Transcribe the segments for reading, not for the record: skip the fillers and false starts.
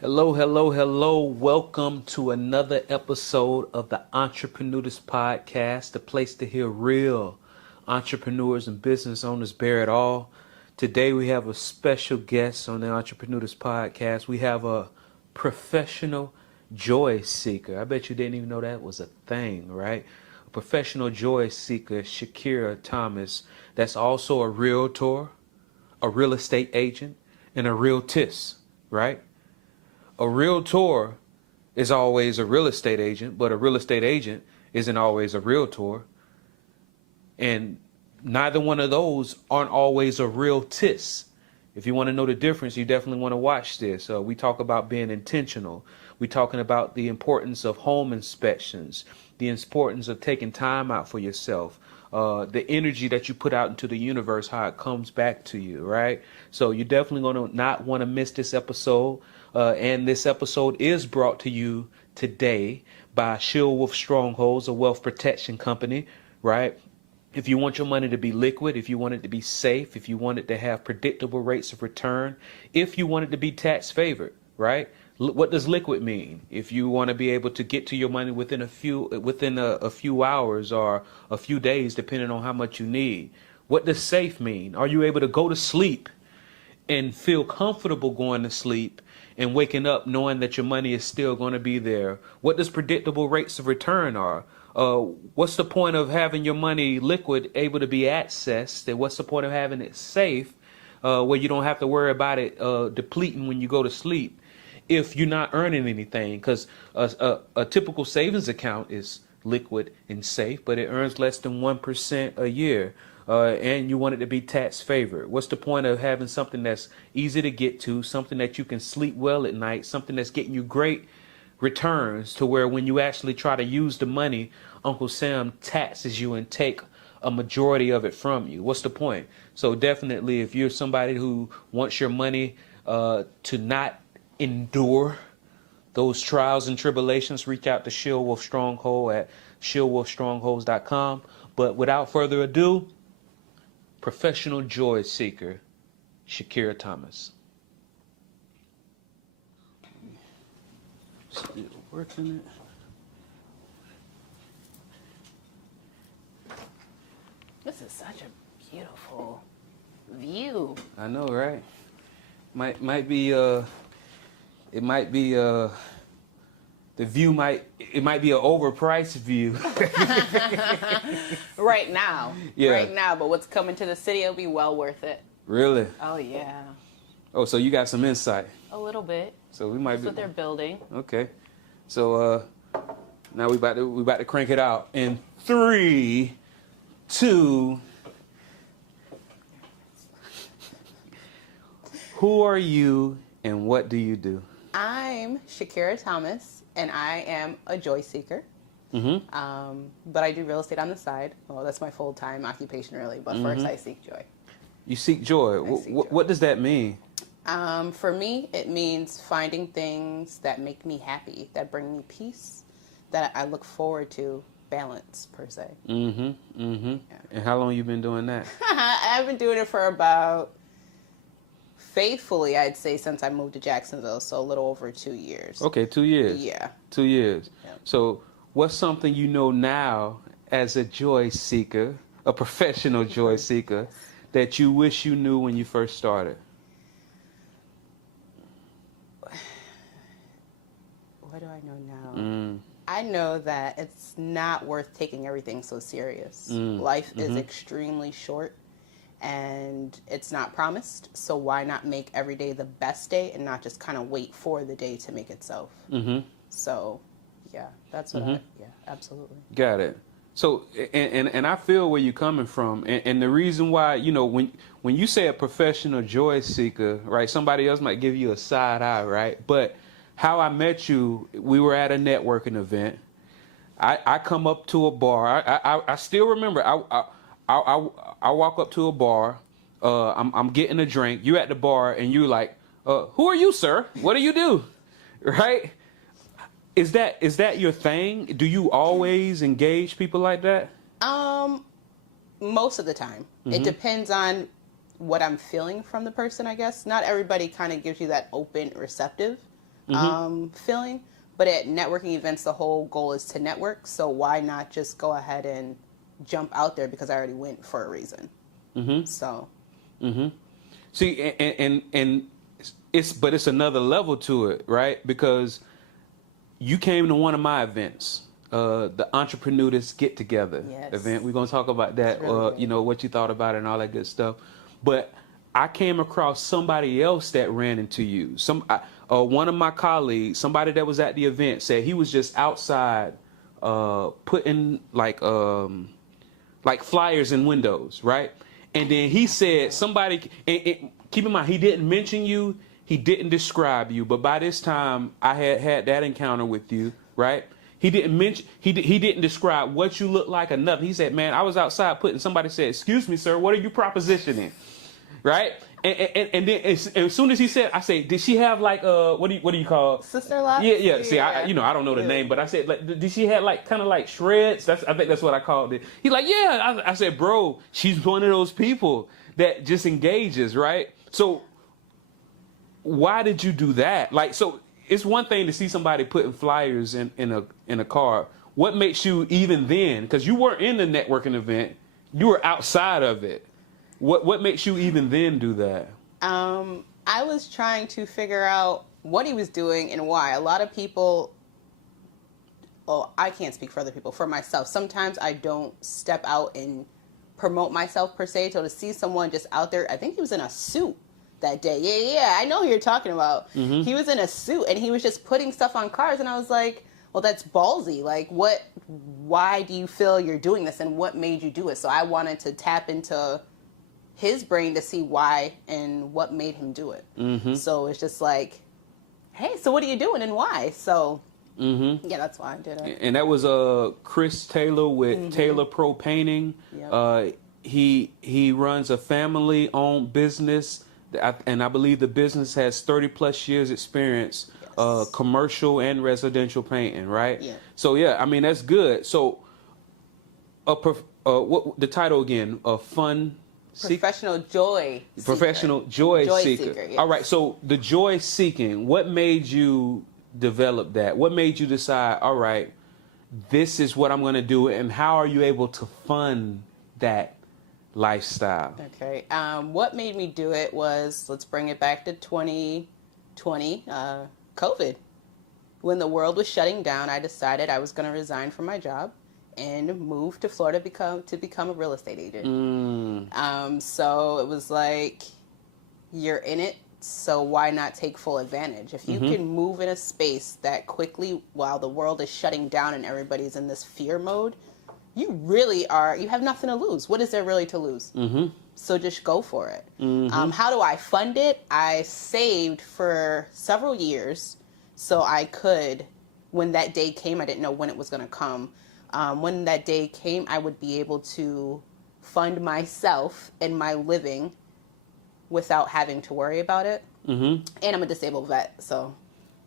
Hello, hello, hello. Welcome to another episode of the Entrepreneurs Podcast, the place to hear real entrepreneurs and business owners bear it all. Today we have a special guest on the Entrepreneurs Podcast. We have a professional joy seeker. I bet you didn't even know that was a thing, right? A professional joy seeker, Shakira Thomas, that's also a realtor, a real estate agent, and a realtist, right? A realtor is always a real estate agent, but a real estate agent isn't always a realtor. And neither one of those aren't always a realtist. If you want to know the difference, you definitely want to watch this. We talk about being intentional. We're talking about the importance of home inspections, the importance of taking time out for yourself, the energy that you put out into the universe, how it comes back to you, right? So you're definitely going to not want to miss this episode. And this episode is brought to you today by ShieldWolf Strongholds, a wealth protection company, right? If you want your money to be liquid, if you want it to be safe, if you want it to have predictable rates of return, if you want it to be tax favored, right? What does liquid mean? If you want to be able to get to your money within a few hours or a few days, depending on how much you need. What does safe mean? Are you able to go to sleep and feel comfortable going to sleep and waking up knowing that your money is still going to be there? What does predictable rates of return are? What's the point of having your money liquid, able to be accessed? And what's the point of having it safe, where you don't have to worry about it depleting when you go to sleep if you're not earning anything? Because a typical savings account is liquid and safe, but it earns less than 1% a year. And you want it to be tax favored. What's the point of having something that's easy to get to, something that you can sleep well at night, something that's getting you great returns, to where when you actually try to use the money, Uncle Sam taxes you and take a majority of it from you? What's the point? So definitely, if you're somebody who wants your money to not endure those trials and tribulations, reach out to ShieldWolf Stronghold at ShieldWolfStrongholds.com. But without further ado, professional joy seeker, Shakira Thomas. Still working it. This is such a beautiful view. I know, right? Might be the view might be an overpriced view. Right now. Yeah. Right now, but what's coming to the city, it'll be well worth it. Really? Oh yeah. Oh, so you got some insight. A little bit. So we might That's be what they're building. Okay. So now we about to crank it out in 3, 2. Who are you and what do you do? I'm Shakira Thomas, and I am a joy seeker. Mm-hmm. But I do real estate on the side. Well, that's my full-time occupation, really. But first, I seek joy. You seek joy. What does that mean? For me, it means finding things that make me happy, that bring me peace, that I look forward to, balance, per se. Mm-hmm. Mm-hmm. Yeah. And how long you been doing that? I've been doing it for about, faithfully, I'd say, since I moved to Jacksonville, so a little over 2 years. Okay, 2 years. Yeah. 2 years. Yeah. So what's something you know now as a joy seeker, a professional joy seeker, that you wish you knew when you first started? What do I know now? I know that it's not worth taking everything so serious. Life is extremely short, and it's not promised. So why not make every day the best day and not just kind of wait for the day to make itself? So, yeah, that's what yeah, absolutely. Got it. So, and I feel where you're coming from. And the reason why, you know, when you say a professional joy seeker, right, somebody else might give you a side eye, right? But how I met you, we were at a networking event. I come up to a bar. I still remember. I walk up to a bar. I'm getting a drink. You at the bar, and you're like, "Who are you, sir? What do you do?" Right? Is that your thing? Do you always engage people like that? Most of the time. It depends on what I'm feeling from the person, I guess. Not everybody kind of gives you that open receptive. feeling. But at networking events, the whole goal is to network. So why not just go ahead and jump out there because I already went for a reason. So. See, and it's another level to it, right? Because you came to one of my events, the Entrepreneurs Get Together event. We're gonna talk about that. Really what you thought about it and all that good stuff. But I came across somebody else that ran into you. One of my colleagues, somebody that was at the event, said he was just outside putting like flyers in windows, right? And then he said somebody, and keep in mind, he didn't mention you, he didn't describe you, but by this time I had that encounter with you, right? He didn't mention, he didn't describe what you look like or nothing. He said, man, I was outside putting, somebody said, excuse me, sir, what are you propositioning? Right? And then as soon as he said, I say, did she have like what do you call it? Sister locks? Yeah. See, I don't know the name, but I said, like, did she have like kind of like shreds? I think that's what I called it. He's like, yeah. I said, bro, she's one of those people that just engages, right? So why did you do that? Like, so it's one thing to see somebody putting flyers in a car. What makes you even then? Because you weren't in the networking event, you were outside of it. What makes you even then do that? I was trying to figure out what he was doing and why. A lot of people, well, I can't speak for other people, for myself. Sometimes I don't step out and promote myself per se. So to see someone just out there, I think he was in a suit that day. Yeah, I know who you're talking about. He was in a suit and he was just putting stuff on cars. And I was like, well, that's ballsy. Like, why do you feel you're doing this and what made you do it? So I wanted to tap into his brain to see why and what made him do it. So it's just like, hey, so what are you doing and why? So yeah, that's why I did it. And that was Chris Taylor with Taylor Pro Painting. Yep. He runs a family-owned business, and I believe the business has 30 plus years experience, commercial and residential painting, right? Yeah. So yeah, I mean that's good. So what the title again? Professional joy seeker. Yes. All right, so the joy seeking, what made you develop that? What made you decide, all right, this is what I'm going to do, and how are you able to fund that lifestyle? Okay. What made me do it was, let's bring it back to 2020, COVID. When the world was shutting down, I decided I was going to resign from my job and move to Florida to become a real estate agent. So it was like, you're in it, so why not take full advantage? If you can move in a space that quickly while the world is shutting down and everybody's in this fear mode, you have nothing to lose. What is there really to lose? So just go for it. How do I fund it? I saved for several years so I could, when that day came, I didn't know when it was going to come. When that day came, I would be able to fund myself and my living without having to worry about it. And I'm a disabled vet, so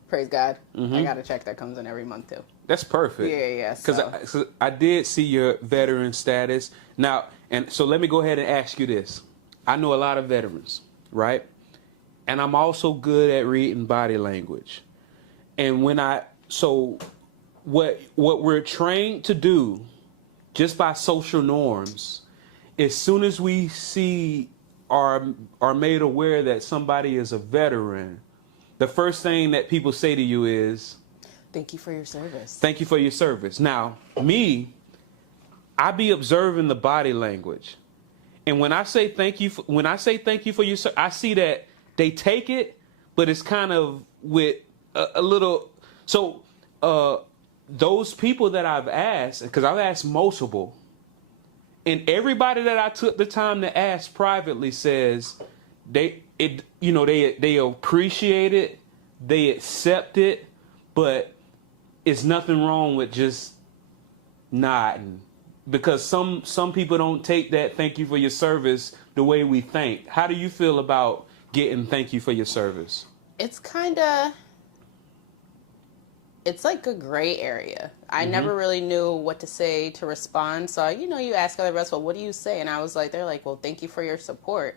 praise God. I got a check that comes in every month too. That's perfect. Yeah. Because I did see your veteran status. Now, and so let me go ahead and ask you this. I know a lot of veterans, right? And I'm also good at reading body language. And what we're trained to do just by social norms, as soon as we are made aware that somebody is a veteran, the first thing that people say to you is, thank you for your service. Thank you for your service. Now, I be observing the body language. And when I say thank you for your service, I see that they take it, but it's kind of with a little, so those people that I've asked, because I've asked multiple, and everybody that I took the time to ask privately says they appreciate it, they accept it, but it's nothing wrong with just nodding, because some people don't take that thank you for your service the way we think. How do you feel about getting thank you for your service? It's like a gray area. I never really knew what to say to respond. So, you ask other reps, well, what do you say? And I was like, they're like, well, thank you for your support.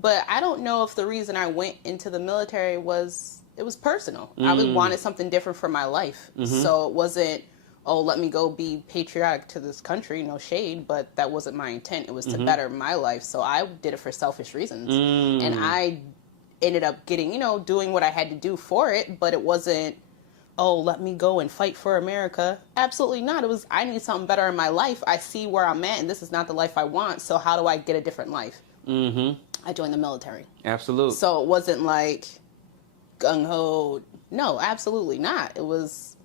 But I don't know if the reason I went into the military was it was personal. I wanted something different for my life. So it wasn't, oh, let me go be patriotic to this country, no shade, but that wasn't my intent. It was to better my life. So I did it for selfish reasons. And I ended up getting, doing what I had to do for it, but it wasn't, oh, let me go and fight for America. Absolutely not. It was, I need something better in my life. I see where I'm at, and this is not the life I want, so how do I get a different life? I joined the military. Absolutely. So it wasn't like gung-ho. No, absolutely not. It was,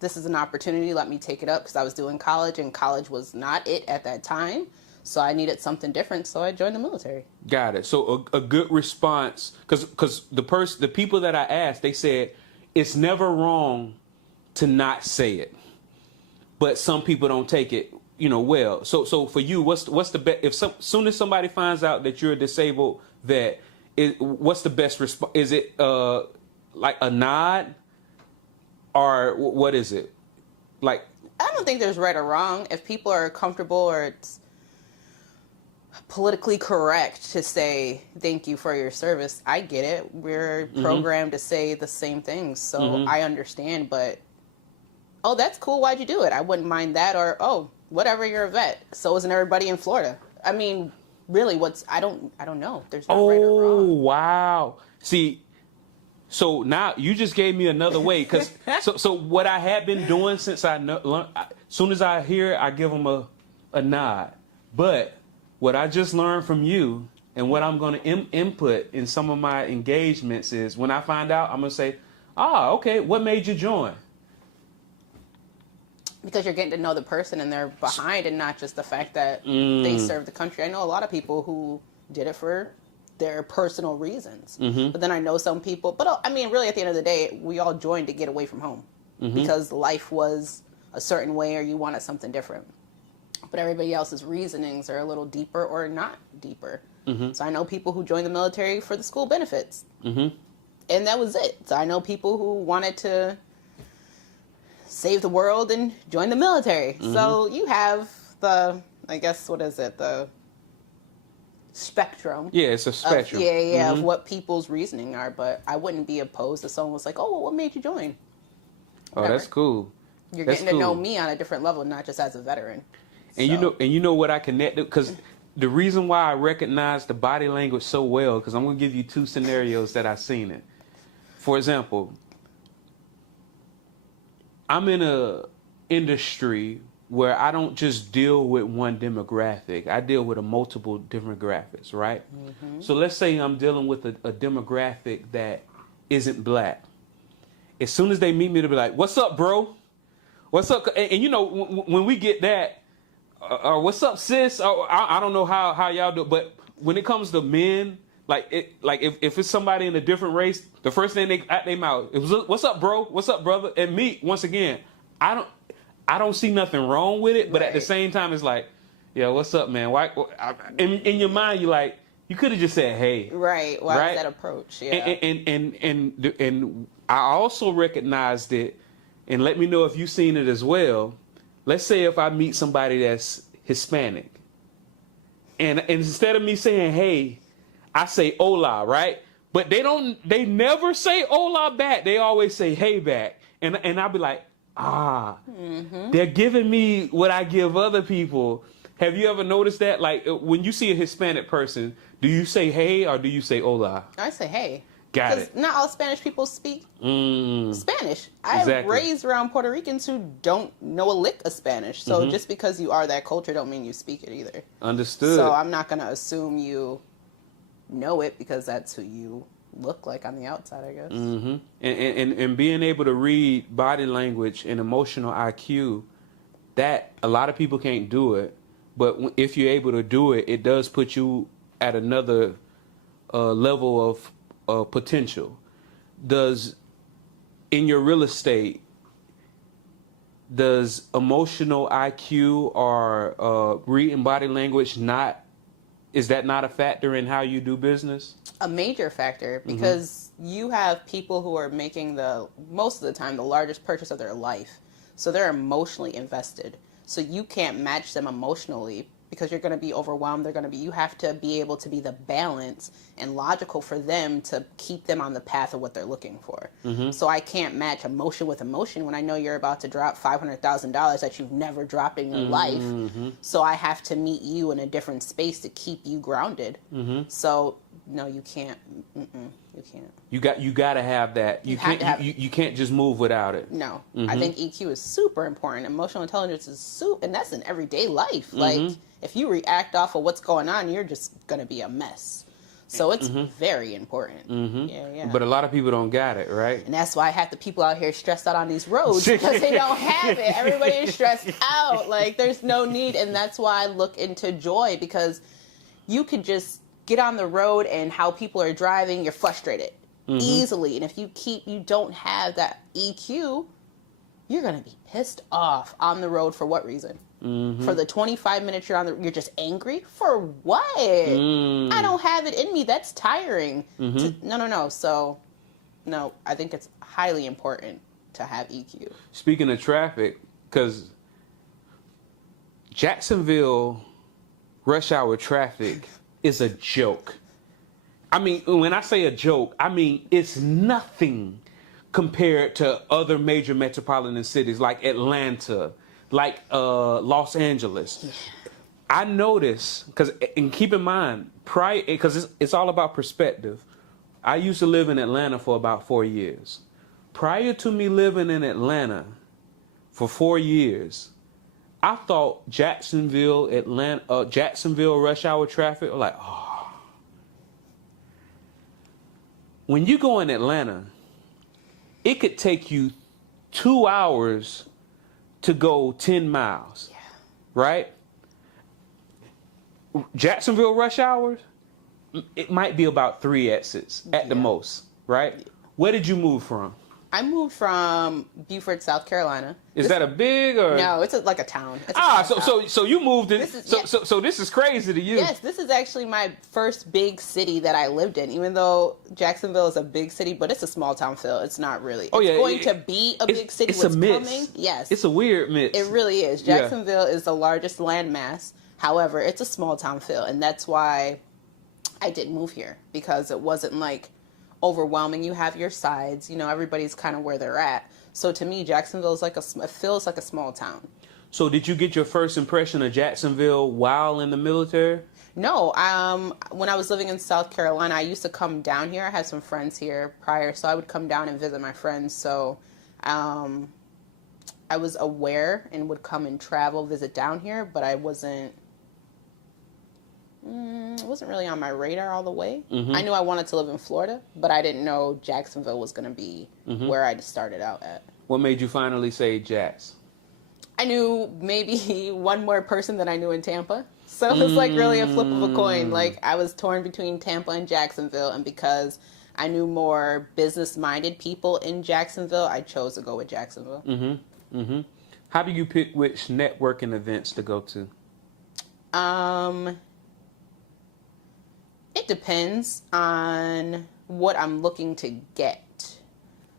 this is an opportunity, let me take it up, because I was doing college, and college was not it at that time. So I needed something different, so I joined the military. Got it. So a good response, because the people that I asked, they said it's never wrong to not say it, but some people don't take it, well. So for you, what's the best? If soon as somebody finds out that you're a disabled vet, what's the best response? Is it like a nod, or what is it? Like, I don't think there's right or wrong. If people are comfortable or it's politically correct to say thank you for your service, I get it. We're programmed to say the same things, so I understand. But oh, that's cool, why'd you do it? I wouldn't mind that. Or oh, whatever, you're a vet, so isn't everybody in Florida? I mean, really, I don't know. There's no right or wrong. Oh, wow. See, so now you just gave me another way, because so what I had been doing since I learned, as soon as I hear it, I give them a nod. But what I just learned from you, and what I'm going to input in some of my engagements, is when I find out, I'm going to say, okay, what made you join? Because you're getting to know the person and they're behind, and not just the fact that they serve the country. I know a lot of people who did it for their personal reasons. But then I know some people, but I mean, really at the end of the day, we all joined to get away from home because life was a certain way or you wanted something different. But everybody else's reasonings are a little deeper or not deeper. So I know people who joined the military for the school benefits. And that was it. So I know people who wanted to save the world and join the military. So you have the, I guess, what is it? The spectrum. Yeah, it's a spectrum. Of what people's reasoning are. But I wouldn't be opposed if someone was like, oh, well, what made you join? Oh, that's cool. You're getting to know me on a different level, not just as a veteran. And you know what I connected, because the reason why I recognize the body language so well, because I'm going to give you two scenarios that I've seen it. For example, I'm in a industry where I don't just deal with one demographic. I deal with multiple demographics, right? So let's say I'm dealing with a demographic that isn't black. As soon as they meet me, they'll be like, "What's up, bro? What's up?" And when we get that, what's up, sis? I don't know how y'all do it, but when it comes to men, if it's somebody in a different race, the first thing they out their mouth is, "What's up, bro? What's up, brother?" And me, once again, I don't see nothing wrong with it, but at the same time, it's like, yeah, what's up, man? Why? In your mind, you're like, you could have just said, hey. Right. Why is that approach? Yeah. And I also recognized it, and let me know if you've seen it as well. Let's say if I meet somebody that's Hispanic, and instead of me saying, hey, I say hola, right? But they never say hola back. They always say hey back. And I'll be like, they're giving me what I give other people. Have you ever noticed that? Like, when you see a Hispanic person, do you say hey or do you say hola? I say hey. Got it. Because not all Spanish people speak Spanish. I'm raised around Puerto Ricans who don't know a lick of Spanish. So just because you are that culture don't mean you speak it either. Understood. So I'm not going to assume you know it because that's who you look like on the outside, I guess. And being able to read body language and emotional IQ, that a lot of people can't do it. But if you're able to do it, it does put you at another level of potential. In your real estate, does emotional IQ or reading body language is that not a factor in how you do business? A major factor, because you have people who are making most of the time, the largest purchase of their life. So they're emotionally invested. So you can't match them emotionally because you're going to be overwhelmed. You have to be able to be the balance and logical for them to keep them on the path of what they're looking for. So I can't match emotion with emotion when I know you're about to drop $500,000 that you've never dropped in your life. So I have to meet you in a different space to keep you grounded. So no, you can't. You can't. You got to have that. You can't just move without it. No, I think EQ is super important. Emotional intelligence is and that's in everyday life. Like if you react off of what's going on, you're just gonna be a mess. So it's very important. Yeah. But a lot of people don't got it, right? And that's why I have the people out here stressed out on these roads because they don't have it. Everybody is stressed out. Like there's no need, and that's why I look into joy, because you could just get on the road and how people are driving, you're frustrated easily. And if you don't have that EQ, you're going to be pissed off on the road for what reason? For the 25 minutes you're just angry? For what? I don't have it in me. That's tiring. No. So, no, I think it's highly important to have EQ. Speaking of traffic, because Jacksonville rush hour traffic is a joke. I mean, when I say a joke, I mean it's nothing compared to other major metropolitan cities like Atlanta, like Los Angeles. I notice, and keep in mind, because it's all about perspective. I used to live in Atlanta for about 4 years. Prior to me living in Atlanta for 4 years, I thought Jacksonville rush hour traffic, like, oh. When you go in Atlanta, it could take you 2 hours to go 10 miles, right? Jacksonville rush hours, it might be about 3 exits at the most, right? Where did you move from? I moved from Beaufort, South Carolina. Is that a big or? No, it's like a town. So you moved in. So this is crazy to you. Yes, this is actually my first big city that I lived in. Even though Jacksonville is a big city, but it's a small town feel. It's not really. It's going to be a big city. It's a mix. Coming. Yes, it's a weird mix. It really is. Jacksonville is the largest landmass. However, it's a small town feel, and that's why I didn't move here, because it wasn't like overwhelming. You have your sides, everybody's kind of where they're at. So to me, Jacksonville is it feels like a small town. So did you get your first impression of Jacksonville while in the military? No, when I was living in South Carolina, I used to come down here. I had some friends here prior, so I would come down and visit my friends. So I was aware and would come and visit down here, but I wasn't really on my radar all the way. I knew I wanted to live in Florida, but I didn't know Jacksonville was going to be where I started out at. What made you finally say Jacks? I knew maybe one more person than I knew in Tampa. So it was like really a flip of a coin. Like I was torn between Tampa and Jacksonville, and because I knew more business-minded people in Jacksonville, I chose to go with Jacksonville. How do you pick which networking events to go to? It depends on what I'm looking to get.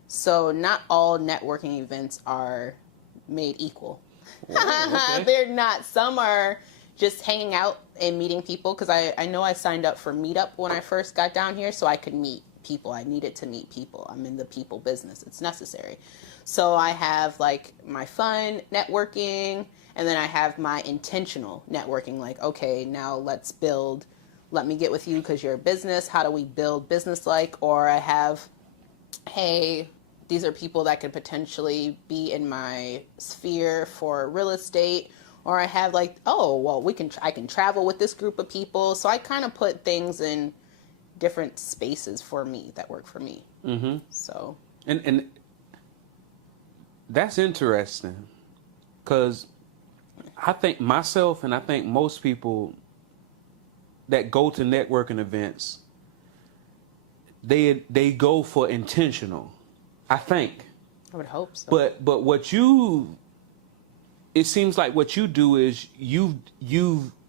So not all networking events are made equal. Okay. They're not. Some are just hanging out and meeting people, because I know I signed up for Meetup when I first got down here so I could meet people. I needed to meet people. I'm in the people business. It's necessary. So I have like my fun networking, and then I have my intentional networking, like, okay, now let me get with you because you're a business. How do we build business like? Or I have, hey, these are people that could potentially be in my sphere for real estate. Or I have like, oh, well, I can travel with this group of people. So I kind of put things in different spaces for me that work for me. So. And that's interesting, because I think myself and I think most people that go to networking events, they go for intentional, I think. I would hope so. But it seems like what you do is you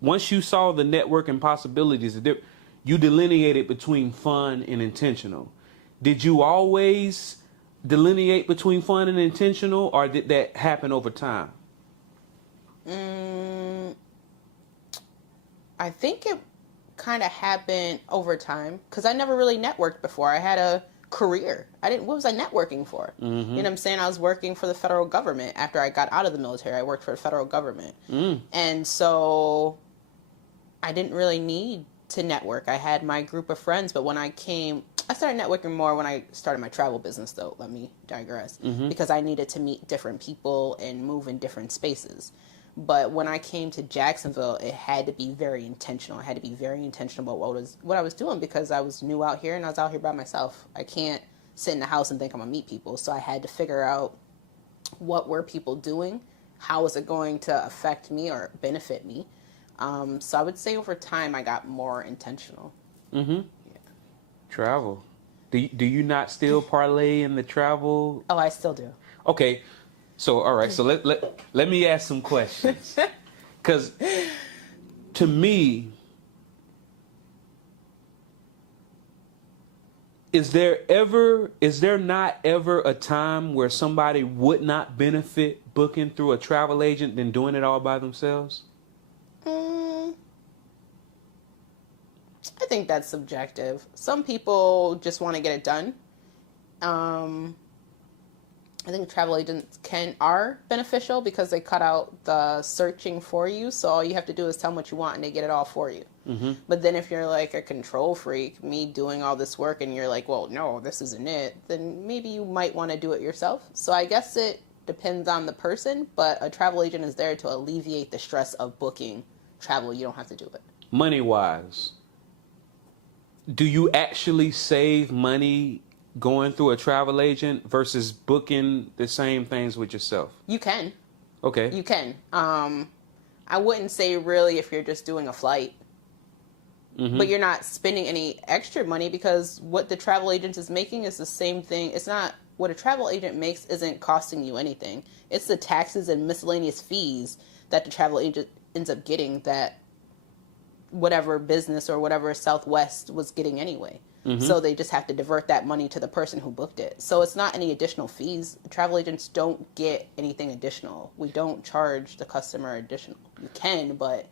once you saw the networking possibilities, you delineated between fun and intentional. Did you always delineate between fun and intentional, or did that happen over time? I think it kind of happened over time because I never really networked before. I had a career. What was I networking for? You know what I'm saying? I was working for the federal government after I got out of the military. I worked for the federal government. And so I didn't really need to network. I had my group of friends, but when I started networking more when I started my travel business, though. Let me digress. Because I needed to meet different people and move in different spaces. But when I came to Jacksonville, it had to be very intentional. I had to be very intentional about what I was doing because I was new out here and I was out here by myself. I can't sit in the house and think I'm going to meet people. So I had to figure out what were people doing, how was it going to affect me or benefit me. So I would say over time I got more intentional. Yeah. Travel. Do you not still parlay in the travel? Oh, I still do. Okay. So, all right. So let me ask some questions. Because to me, is there not ever a time where somebody would not benefit booking through a travel agent than doing it all by themselves? I think that's subjective. Some people just want to get it done. I think travel agents are beneficial because they cut out the searching for you. So all you have to do is tell them what you want and they get it all for you. But then if you're like a control freak, me doing all this work and you're like, well, no, this isn't it, then maybe you might want to do it yourself. So I guess it depends on the person, but a travel agent is there to alleviate the stress of booking travel. You don't have to do it. Money-wise, do you actually save money going through a travel agent versus booking the same things with yourself? You can. Okay. You can. I wouldn't say really if you're just doing a flight, but you're not spending any extra money because what the travel agent is making is the same thing. It's not what a travel agent makes isn't costing you anything. It's the taxes and miscellaneous fees that the travel agent ends up getting that whatever business or whatever Southwest was getting anyway. So they just have to divert that money to the person who booked it. So it's not any additional fees. Travel agents don't get anything additional. We don't charge the customer additional. You can, but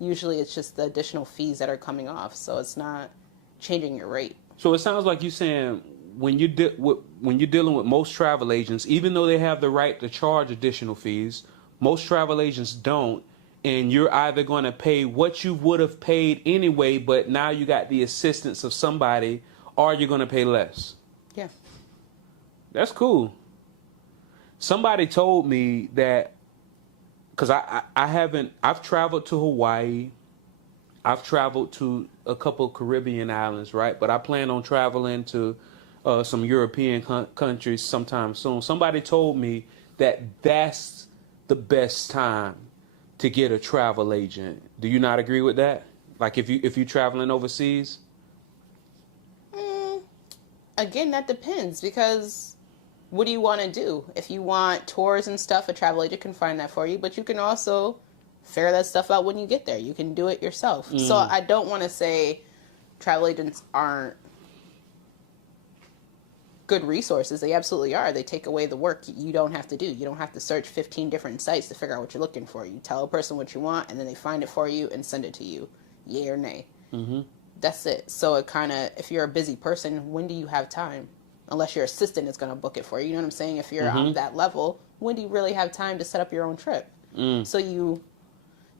usually it's just the additional fees that are coming off. So it's not changing your rate. So it sounds like you're saying when you're dealing with most travel agents, even though they have the right to charge additional fees, most travel agents don't. And you're either going to pay what you would have paid anyway, but now you got the assistance of somebody, or you're going to pay less. Yeah. That's cool. Somebody told me that, because I've traveled to Hawaii. I've traveled to a couple of Caribbean islands, right? But I plan on traveling to some European countries sometime soon. Somebody told me that that's the best time to get a travel agent. Do you not agree with that? Like if you're traveling overseas? Again, that depends because what do you want to do? If you want tours and stuff, a travel agent can find that for you, but you can also figure that stuff out when you get there. You can do it yourself. So I don't want to say travel agents aren't good resources. They absolutely are. They take away the work you don't have to do. You don't have to search 15 different sites to figure out what you're looking for. You tell a person what you want and then they find it for you and send it to you. Yay or nay. That's it. So it kind of, if you're a busy person, when do you have time? Unless your assistant is going to book it for you. You know what I'm saying? If you're on that level, when do you really have time to set up your own trip? So you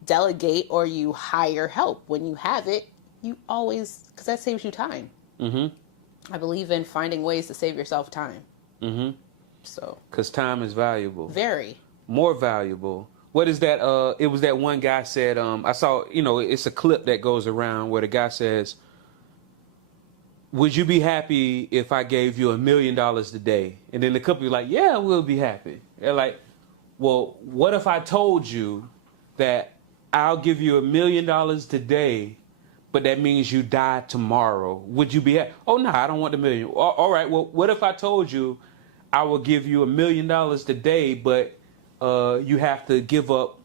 delegate or you hire help. When you have it, you always, because that saves you time. I believe in finding ways to save yourself time. So. Because time is valuable. Very. More valuable. What is that? It was that one guy said, I saw, it's a clip that goes around where the guy says, would you be happy if I gave you $1 million today? And then the couple are like, yeah, we'll be happy. They're like, well, what if I told you that I'll give you $1 million today, but that means you die tomorrow? Would you be happy? Oh, no, I don't want the million. All right, well, what if I told you I will give you $1 million today, but you have to give up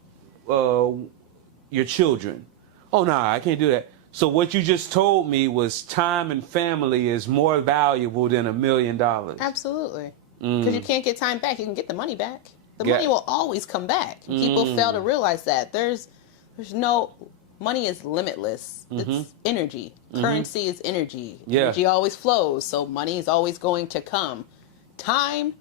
your children? Oh, no, I can't do that. So what you just told me was time and family is more valuable than $1 million. Absolutely. Because you can't get time back. You can get the money back. The money will always come back. People fail to realize that. There's no money is limitless. It's energy. Currency is energy. Yeah. Energy always flows, so money is always going to come. Time,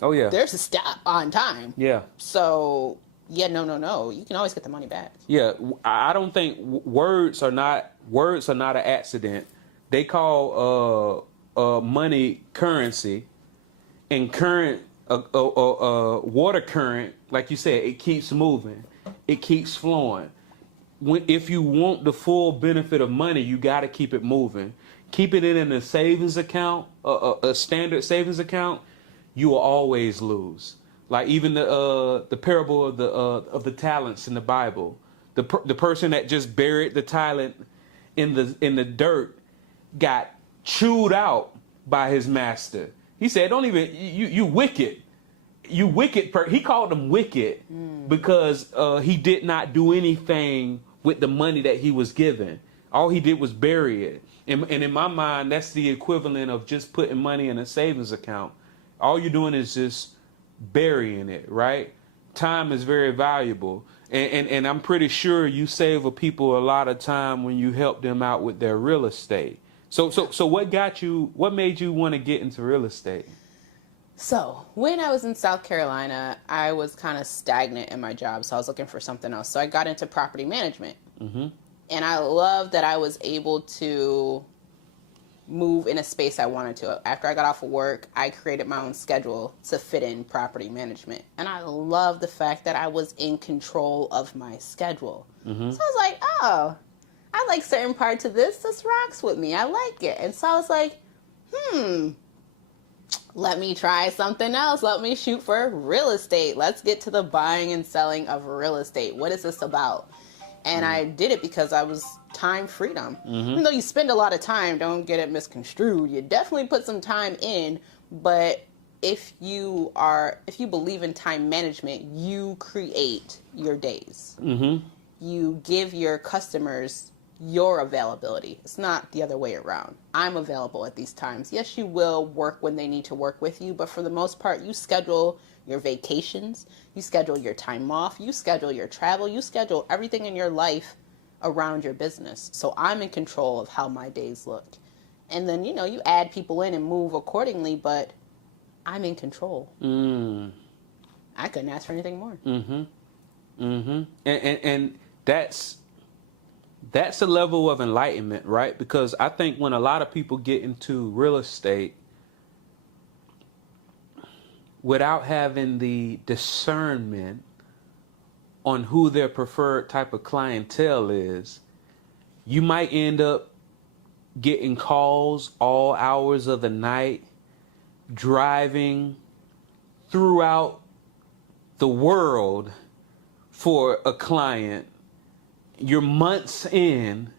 Oh yeah. there's a stop on time. Yeah. So, yeah, no. You can always get the money back. Yeah, I don't think words are not an accident. They call money currency, and current water current, like you said, it keeps moving, it keeps flowing. If you want the full benefit of money, you got to keep it moving. Keeping it in a savings account, a standard savings account, you will always lose. Like even the parable of the talents in the Bible, the person that just buried the talent in the dirt got chewed out by his master. He said, "Don't even you wicked, you wicked." He called him wicked because he did not do anything with the money that he was given. All he did was bury it. And in my mind, that's the equivalent of just putting money in a savings account. All you're doing is just burying it, right? Time is very valuable. And I'm pretty sure you save people a lot of time when you help them out with their real estate. So what made you want to get into real estate? So when I was in South Carolina, I was kind of stagnant in my job. So I was looking for something else. So I got into property management. And I love that I was able to move in a space I wanted to. After I got off of work, I created my own schedule to fit in property management. And I love the fact that I was in control of my schedule. So I was like, oh, I like certain parts of this. This rocks with me. I like it. And so I was like, let me try something else. Let me shoot for real estate. Let's get to the buying and selling of real estate. What is this about? And I did it because I was time freedom. Even though you spend a lot of time, don't get it misconstrued. You definitely put some time in, but if you believe in time management, you create your days. You give your customers your availability. It's not the other way around. I'm available at these times. Yes, you will work when they need to work with you, but for the most part, you schedule your vacations, you schedule your time off, you schedule your travel, you schedule everything in your life around your business. So I'm in control of how my days look. And then, you add people in and move accordingly, but I'm in control. I couldn't ask for anything more. And that's a level of enlightenment, right? Because I think when a lot of people get into real estate without having the discernment on who their preferred type of clientele is, you might end up getting calls all hours of the night, driving throughout the world for a client. You're months in,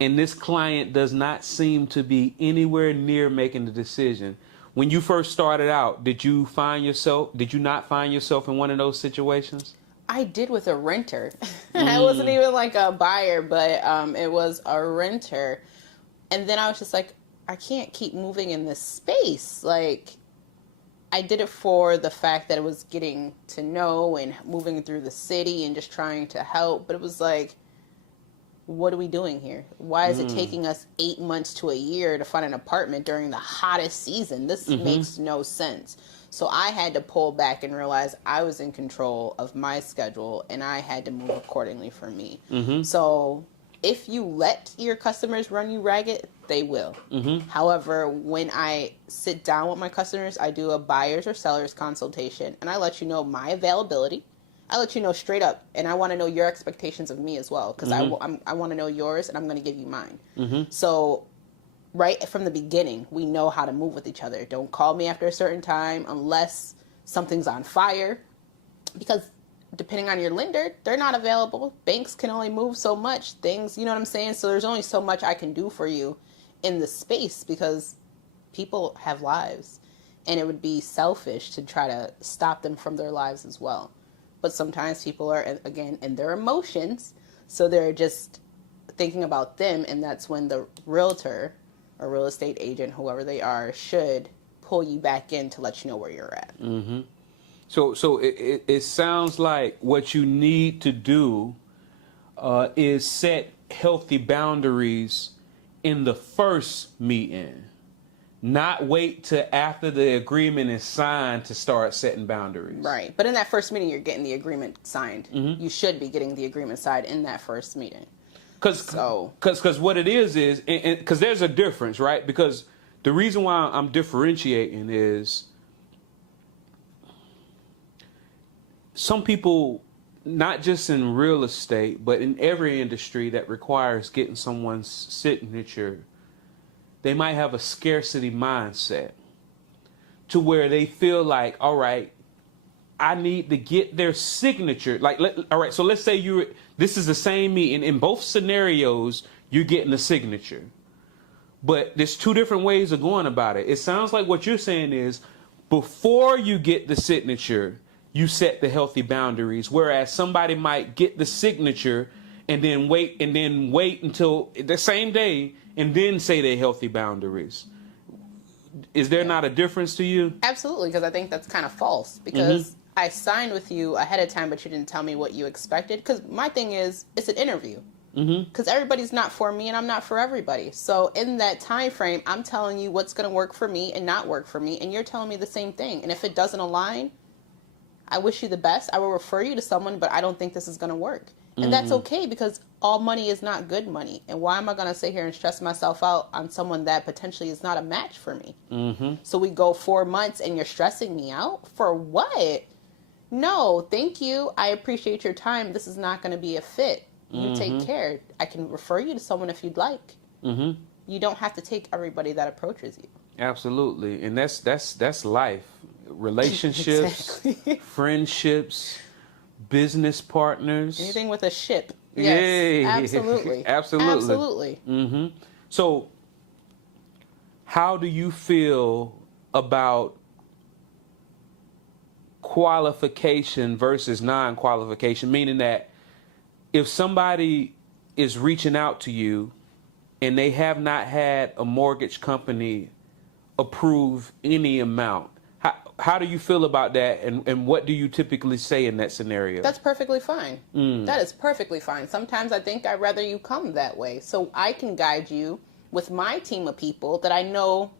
and this client does not seem to be anywhere near making the decision. When you first started out, did you not find yourself in one of those situations? I did with a renter. I wasn't even like a buyer, but it was a renter. And then I was just like, I can't keep moving in this space. Like, I did it for the fact that it was getting to know and moving through the city and just trying to help. But it was like, what are we doing here? Why is it taking us 8 months to a year to find an apartment during the hottest season? This makes no sense. So I had to pull back and realize I was in control of my schedule and I had to move accordingly for me. So if you let your customers run you ragged, they will. However, when I sit down with my customers, I do a buyer's or seller's consultation and I let you know my availability. I let you know straight up, and I want to know your expectations of me as well, because I want to know yours, and I'm going to give you mine. So right from the beginning, we know how to move with each other. Don't call me after a certain time unless something's on fire, because depending on your lender, they're not available. Banks can only move so much. Things, you know what I'm saying? So there's only so much I can do for you in the space, because people have lives, and it would be selfish to try to stop them from their lives as well. But sometimes people are, again, in their emotions, so they're just thinking about them, and that's when the realtor or real estate agent, whoever they are, should pull you back in to let you know where you're at. So it sounds like what you need to do is set healthy boundaries in the first meeting. Not wait till after the agreement is signed to start setting boundaries. Right. But in that first meeting, you're getting the agreement signed. Mm-hmm. You should be getting the agreement signed in that first meeting. Because what it is because there's a difference, right? Because the reason why I'm differentiating is some people, not just in real estate, but in every industry that requires getting someone's signature, they might have a scarcity mindset to where they feel like, all right, I need to get their signature. Like, all right, so let's say this is the same meeting. In both scenarios, you're getting a signature. But there's two different ways of going about it. It sounds like what you're saying is before you get the signature, you set the healthy boundaries, whereas somebody might get the signature and then wait until the same day and then say their healthy boundaries. Is there not a difference to you? Absolutely, because I think that's kind of false. Because I signed with you ahead of time, but you didn't tell me what you expected. Because my thing is, it's an interview. Because everybody's not for me and I'm not for everybody. So in that time frame, I'm telling you what's going to work for me and not work for me. And you're telling me the same thing. And if it doesn't align, I wish you the best. I will refer you to someone, but I don't think this is going to work. And that's okay, because all money is not good money. And why am I going to sit here and stress myself out on someone that potentially is not a match for me? So we go 4 months and you're stressing me out for what? No, thank you. I appreciate your time. This is not going to be a fit. You take care. I can refer you to someone if you'd like. You don't have to take everybody that approaches you. Absolutely. And that's life. Relationships, friendships, business partners. Anything with a ship. Yes, yeah. Absolutely. Absolutely. So how do you feel about qualification versus non-qualification? Meaning that if somebody is reaching out to you and they have not had a mortgage company approve any amount, how do you feel about that, and what do you typically say in that scenario? That's perfectly fine. That is perfectly fine. Sometimes I think I'd rather you come that way so I can guide you with my team of people that I know.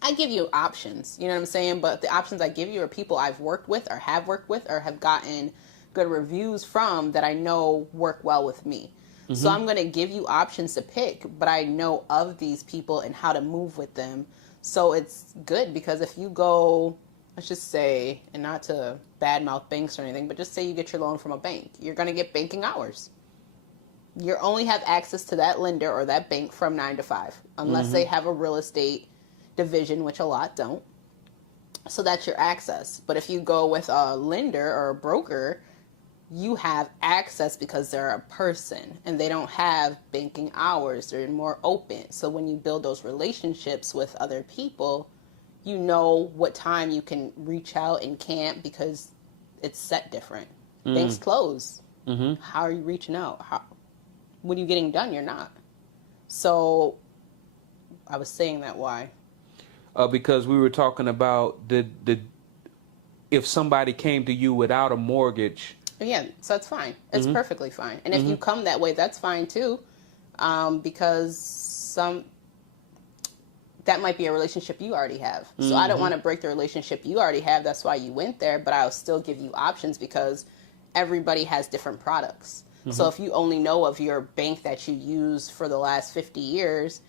I give you options, you know what I'm saying? But the options I give you are people I've worked with or have gotten good reviews from that I know work well with me. So I'm going to give you options to pick, but I know of these people and how to move with them. So it's good, because if you go, let's just say, and not to badmouth banks or anything, but just say you get your loan from a bank, you're going to get banking hours. You only have access to that lender or that bank from 9 to 5, unless they have a real estate division, which a lot don't. So that's your access. But if you go with a lender or a broker, you have access because they're a person and they don't have banking hours. They're more open. So when you build those relationships with other people, you know what time you can reach out and can't, because it's set different. Banks close. How are you reaching out? When you're getting done, you're not. So I was saying that why? Because we were talking about if somebody came to you without a mortgage. Yeah, so that's fine. It's perfectly fine. And if you come that way, that's fine too, because that might be a relationship you already have. So I don't want to break the relationship you already have. That's why you went there, but I'll still give you options, because everybody has different products. So if you only know of your bank that you use for the last 50 years,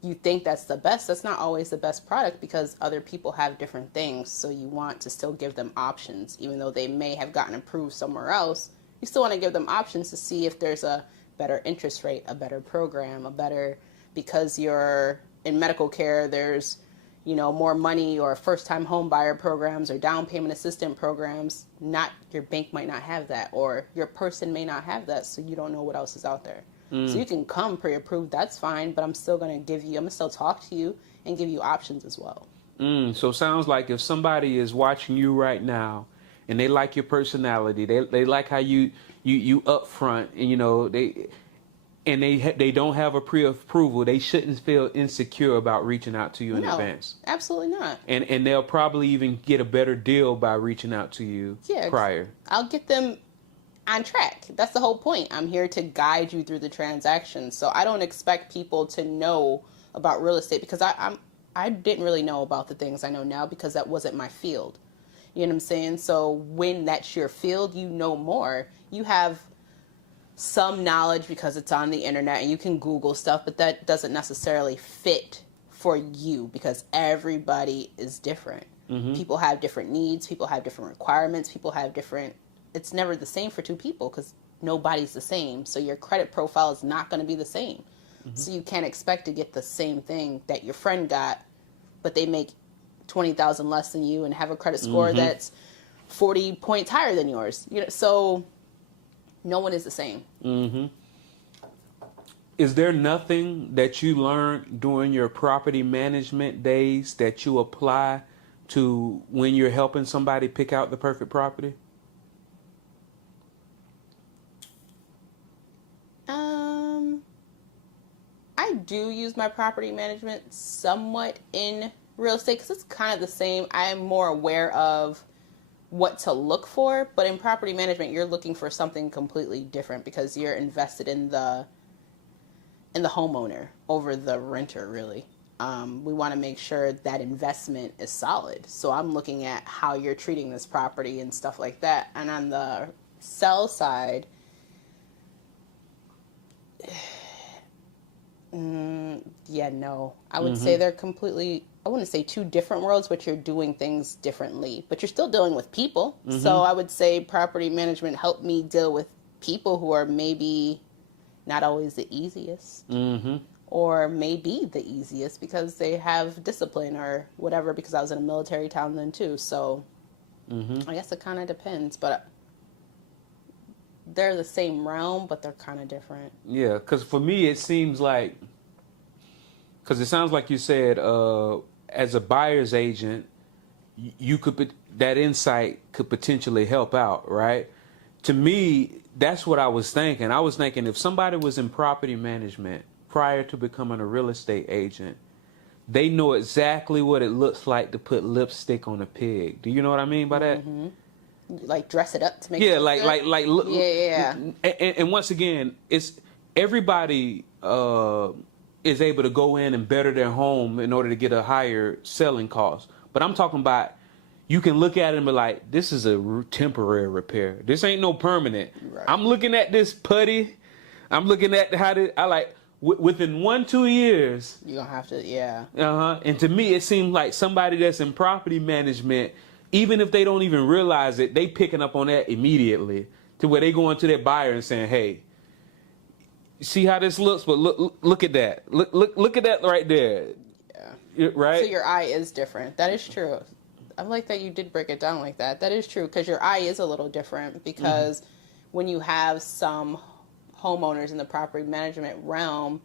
you think that's the best. That's not always the best product, because other people have different things. So you want to still give them options. Even though they may have gotten approved somewhere else, you still want to give them options to see if there's a better interest rate, a better program, because you're in medical care, there's, more money, or first-time home buyer programs or down payment assistance programs. Your bank might not have that, or your person may not have that, so you don't know what else is out there. So you can come pre-approved, that's fine, but I'm still going to talk to you and give you options as well. So it sounds like if somebody is watching you right now and they like your personality, they like how you upfront, and they don't have a pre-approval, they shouldn't feel insecure about reaching out to you in advance. Absolutely not. And they'll probably even get a better deal by reaching out to you prior. I'll get them on track. That's the whole point. I'm here to guide you through the transaction. So I don't expect people to know about real estate because I didn't really know about the things I know now because that wasn't my field. You know what I'm saying? So when that's your field, you know more. You have some knowledge because it's on the internet and you can Google stuff, but that doesn't necessarily fit for you because everybody is different. People have different needs. People have different requirements. People have different... It's never the same for two people because nobody's the same. So your credit profile is not going to be the same. So you can't expect to get the same thing that your friend got, but they make $20,000 less than you and have a credit score that's 40 points higher than yours. You know, so no one is the same. Is there nothing that you learned during your property management days that you apply to when you're helping somebody pick out the perfect property? I do use my property management somewhat in real estate because it's kind of the same. I'm more aware of what to look for, but in property management, you're looking for something completely different because you're invested in the homeowner over the renter, really. We want to make sure that investment is solid. So I'm looking at how you're treating this property and stuff like that. And on the sell side, I would say they're completely, I wouldn't say two different worlds, but you're doing things differently. But you're still dealing with people. So I would say property management helped me deal with people who are maybe not always the easiest. Or maybe the easiest because they have discipline or whatever, because I was in a military town then too. So I guess it kind of depends. But they're the same realm, but they're kind of different. Yeah, because for me, it seems like, because it sounds like you said, as a buyer's agent, you could, that insight could potentially help out, right? To me, that's what I was thinking. I was thinking if somebody was in property management prior to becoming a real estate agent, they know exactly what it looks like to put lipstick on a pig. Do you know what I mean by that? Like dress it up to make it look good? Yeah. And once again, it's everybody is able to go in and better their home in order to get a higher selling cost. But I'm talking about, you can look at it and be like, this is a temporary repair. This ain't no permanent. Right. I'm looking at this putty. I'm looking at within 1-2 years. You're going to have to, yeah. And to me, it seems like somebody that's in property management, even if they don't even realize it, they picking up on that immediately to where they going to their buyer and saying, hey, see how this looks, but look at that. Look at that right there. Yeah. Right? So your eye is different. That is true. I like that you did break it down like that. That is true because your eye is a little different because when you have some homeowners in the property management realm,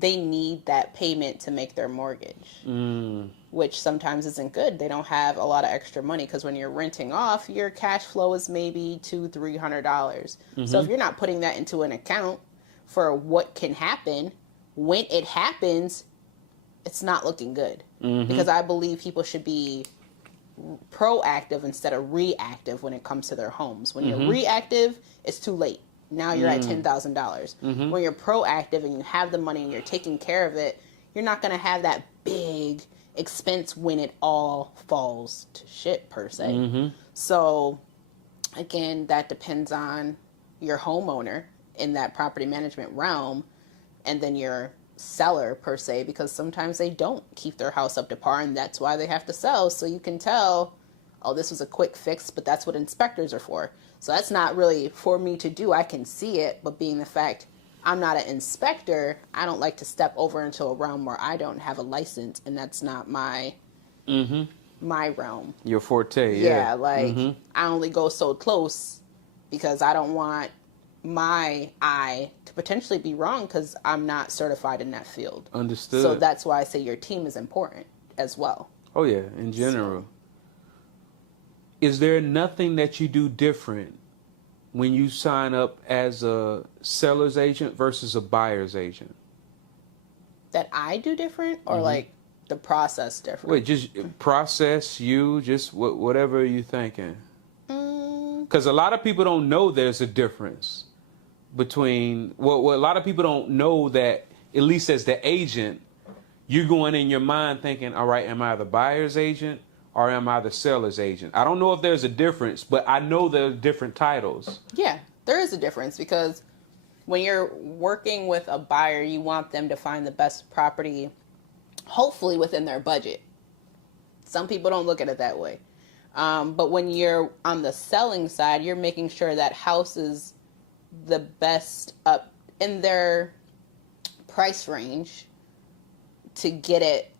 they need that payment to make their mortgage, which sometimes isn't good. They don't have a lot of extra money because when you're renting off, your cash flow is maybe $200-$300. So if you're not putting that into an account for what can happen, when it happens, it's not looking good. Because I believe people should be proactive instead of reactive when it comes to their homes. When you're reactive, it's too late. Now you're at $10,000. When you're proactive and you have the money and you're taking care of it, you're not going to have that big expense when it all falls to shit, per se. So, again, that depends on your homeowner in that property management realm and then your seller, per se, because sometimes they don't keep their house up to par and that's why they have to sell. So you can tell, oh, this was a quick fix, but that's what inspectors are for. So that's not really for me to do. I can see it, but being the fact I'm not an inspector, I don't like to step over into a realm where I don't have a license, and that's not my my realm. Your forte, yeah. I only go so close because I don't want my eye to potentially be wrong because I'm not certified in that field. Understood. So that's why I say your team is important as well. Oh, yeah, in general. So, is there nothing that you do different when you sign up as a seller's agent versus a buyer's agent? That I do different, or like the process different? Wait, just process, just whatever you're thinking. Because Because a lot of people don't know there's a difference between, well, a lot of people don't know that, at least as the agent, you're going in your mind thinking, all right, am I the buyer's agent or am I the seller's agent? I don't know if there's a difference, but I know there are different titles. Yeah, there is a difference, because when you're working with a buyer, you want them to find the best property, hopefully within their budget. Some people don't look at it that way. But when you're on the selling side, you're making sure that house is the best up in their price range to get it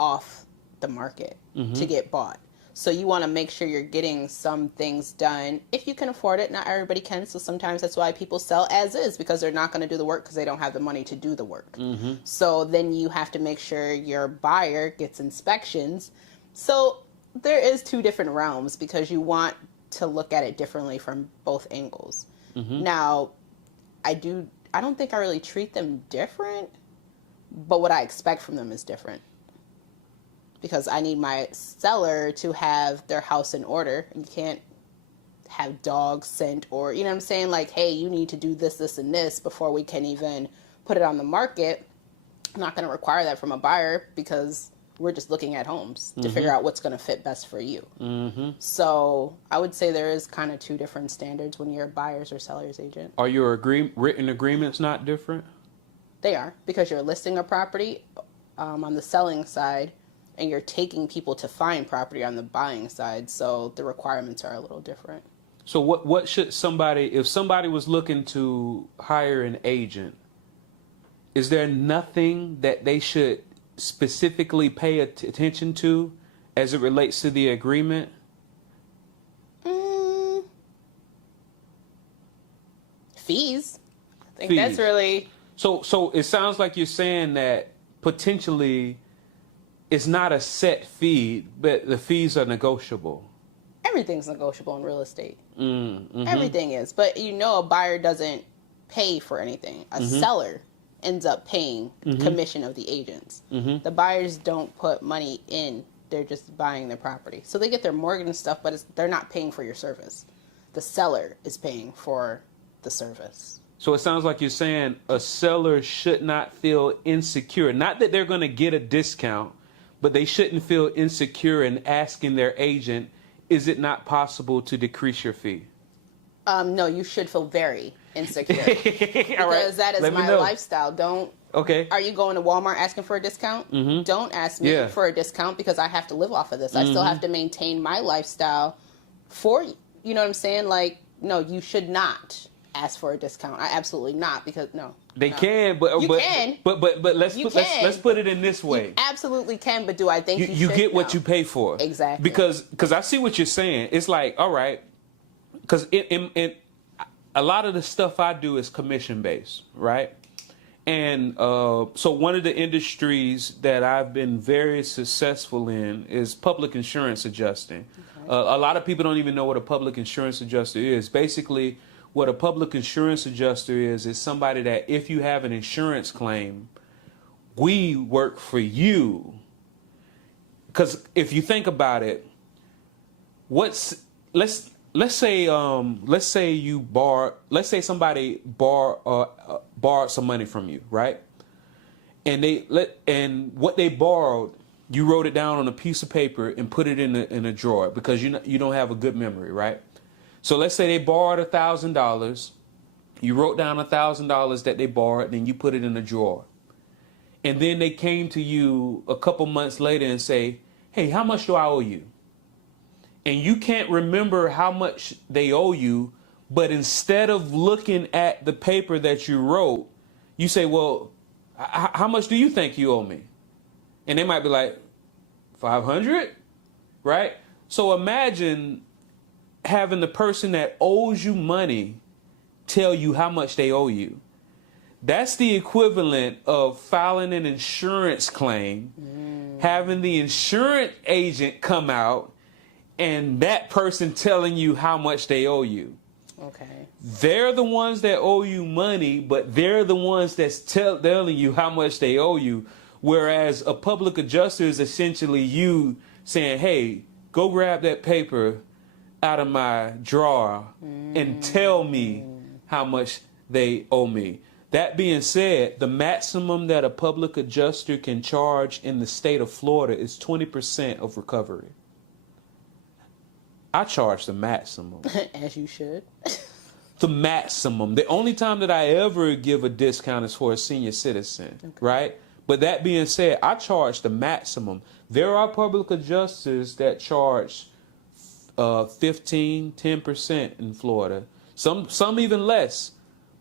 off the market, to get bought. So you want to make sure you're getting some things done if you can afford it. Not everybody can, so sometimes that's why people sell as is, because they're not going to do the work because they don't have the money to do the work. So then you have to make sure your buyer gets inspections. So there is two different realms, because you want to look at it differently from both angles. Now, I don't think I really treat them different, but what I expect from them is different. Because I need my seller to have their house in order. You can't have dogs sent, or, you know what I'm saying? Like, hey, you need to do this, this, and this before we can even put it on the market. I'm not going to require that from a buyer, because we're just looking at homes to figure out what's going to fit best for you. So I would say there is kind of two different standards when you're a buyer's or seller's agent. Are your written agreements not different? They are, because you're listing a property on the selling side, and you're taking people to find property on the buying side. So the requirements are a little different. So what should somebody, if somebody was looking to hire an agent, is there nothing that they should specifically pay attention to as it relates to the agreement? Fees. I think Fees. that's really... So it sounds like you're saying that potentially it's not a set fee, but the fees are negotiable. Everything's negotiable in real estate. Everything is. But a buyer doesn't pay for anything. A seller ends up paying commission of the agents. The buyers don't put money in. They're just buying their property. So they get their mortgage and stuff, but they're not paying for your service. The seller is paying for the service. So it sounds like you're saying a seller should not feel insecure. Not that they're going to get a discount, but they shouldn't feel insecure in asking their agent, is it not possible to decrease your fee? No, you should feel very insecure. Because that is my lifestyle. Okay. Are you going to Walmart asking for a discount? Don't ask me for a discount, because I have to live off of this. I still have to maintain my lifestyle for you. You know what I'm saying? Like, no, you should not ask for a discount. I absolutely not, because They can, but let's put it in this way. You absolutely can, but do I think you get what you pay for? Exactly. Because I see what you're saying. It's like, all right, because in a lot of the stuff I do is commission based, right? And so one of the industries that I've been very successful in is public insurance adjusting. Okay. A lot of people don't even know what a public insurance adjuster is. Basically, what a public insurance adjuster is somebody that if you have an insurance claim, we work for you. Because if you think about it, let's say somebody borrowed some money from you, right? And what they borrowed, you wrote it down on a piece of paper and put it in a drawer, because you don't have a good memory, right? So let's say they borrowed $1,000. You wrote down $1,000 that they borrowed, and then you put it in a drawer. And then they came to you a couple months later and say, hey, how much do I owe you? And you can't remember how much they owe you, but instead of looking at the paper that you wrote, you say, well, how much do you think you owe me? And they might be like, 500, right? So imagine having the person that owes you money tell you how much they owe you. That's the equivalent of filing an insurance claim, having the insurance agent come out, and that person telling you how much they owe you. Okay. They're the ones that owe you money, but they're the ones that's telling you how much they owe you. Whereas a public adjuster is essentially you saying, hey, go grab that paper, out of my drawer and tell me how much they owe me. That being said, the maximum that a public adjuster can charge in the state of Florida is 20% of recovery. I charge the maximum. As you should. The maximum. The only time that I ever give a discount is for a senior citizen, right? But that being said, I charge the maximum. There are public adjusters that charge 15, 10% in Florida. Some even less.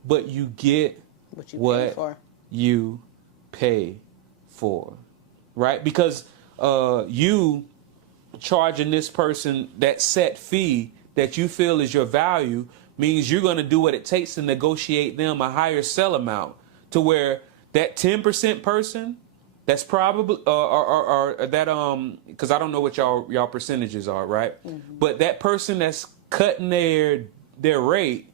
But you get what you pay for, right? Because you charging this person that set fee that you feel is your value means you're going to do what it takes to negotiate them a higher sell amount to where that 10% person that's probably or that because I don't know what y'all percentages are, right? But that person that's cutting their rate,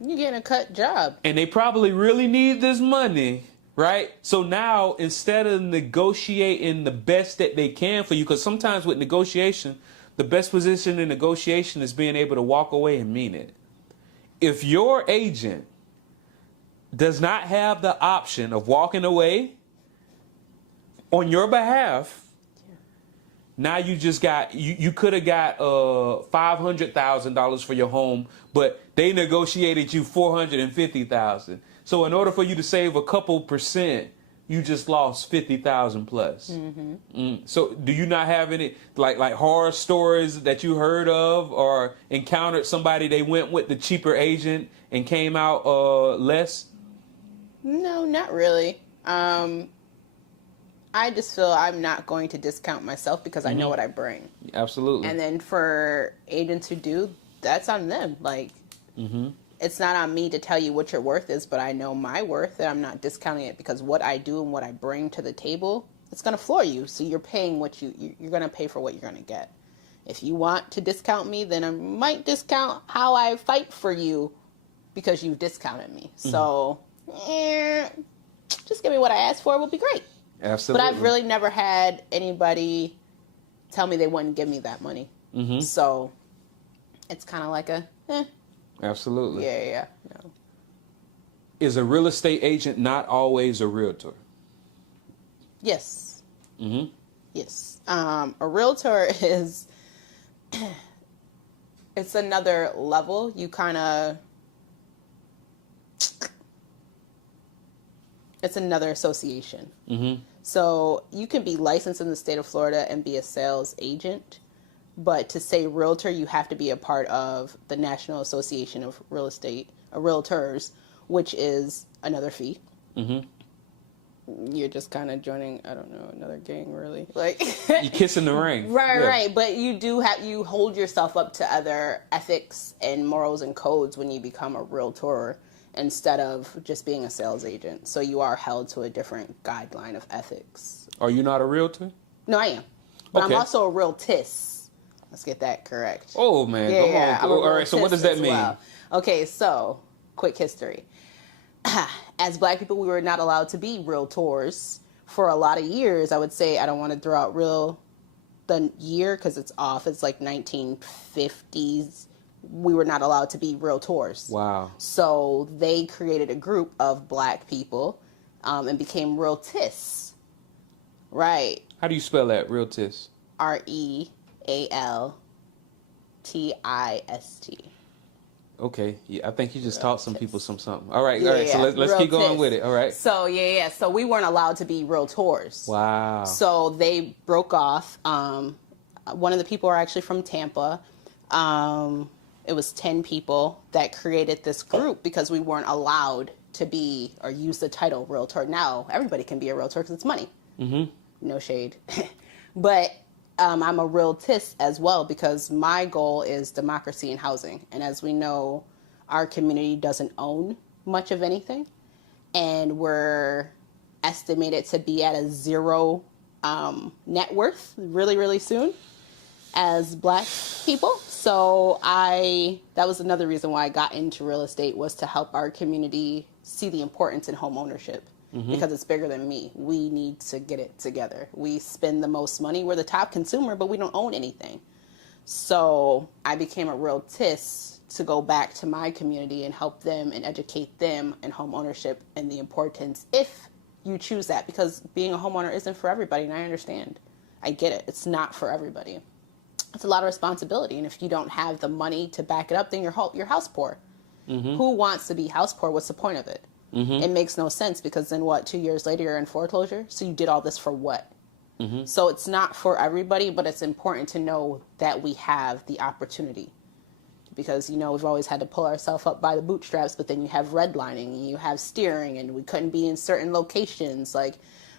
you're getting a cut job. And they probably really need this money, right? So now, instead of negotiating the best that they can for you, because sometimes with negotiation, the best position in negotiation is being able to walk away and mean it. If your agent does not have the option of walking away on your behalf, now you just got, you could have got $500,000 for your home, but they negotiated you $450,000. So in order for you to save a couple percent, you just lost 50,000 plus. So do you not have any like horror stories that you heard of or encountered somebody they went with the cheaper agent and came out less? No, not really. I just feel I'm not going to discount myself because I know what I bring. Absolutely. And then for agents who do, that's on them. Like, it's not on me to tell you what your worth is, but I know my worth, and I'm not discounting it because what I do and what I bring to the table, it's going to floor you. So you're paying what you're going to pay for what you're going to get. If you want to discount me, then I might discount how I fight for you because you discounted me. So, just give me what I asked for. It will be great. Absolutely. But I've really never had anybody tell me they wouldn't give me that money. So it's kind of like a, Absolutely. Yeah. No. Is a real estate agent not always a realtor? Yes. Yes. A realtor is, it's another level. You kind of, it's another association. So you can be licensed in the state of Florida and be a sales agent, but to say realtor, you have to be a part of the National Association of Real Estate Realtors, which is another fee. You're just kind of joining, I don't know, another gang, really. Like you're kissing the ring. Right. But you hold yourself up to other ethics and morals and codes when you become a realtor, instead of just being a sales agent. So you are held to a different guideline of ethics. Are you not a realtor? No, I am. But I'm also a realtist. Let's get that correct. Oh, man. All right, so what does that mean? Well. Okay, so, quick history. As Black people, we were not allowed to be realtors for a lot of years. I would say, I don't want to throw out the year because it's off. It's like 1950s. We were not allowed to be realtors. Wow. So they created a group of Black people and became realtists. Right. How do you spell that, realtist? R-E-A-L-T-I-S-T. Okay. Yeah, I think you just taught some people something. All right. So let's keep going with it. All right. So, So we weren't allowed to be realtors. Wow. So they broke off. One of the people are actually from Tampa. It was 10 people that created this group because we weren't allowed to be or use the title realtor. Now everybody can be a realtor because it's money. No shade. But I'm a realtist as well because my goal is democracy in housing. And as we know, our community doesn't own much of anything. And we're estimated to be at a zero net worth really, really soon as Black people. So that was another reason why I got into real estate, was to help our community see the importance in home ownership because it's bigger than me. We need to get it together. We spend the most money. We're the top consumer, but we don't own anything. So I became a realtist to go back to my community and help them and educate them in home ownership and the importance if you choose that, because being a homeowner isn't for everybody, and I understand. I get it. It's not for everybody. It's a lot of responsibility, and if you don't have the money to back it up, then you're house poor. Who wants to be house poor? What's the point of it? It makes no sense, because then 2 years later you're in foreclosure? So you did all this for what? So it's not for everybody, but it's important to know that we have the opportunity. Because, we've always had to pull ourselves up by the bootstraps, but then you have redlining, and you have steering, and we couldn't be in certain locations. Like,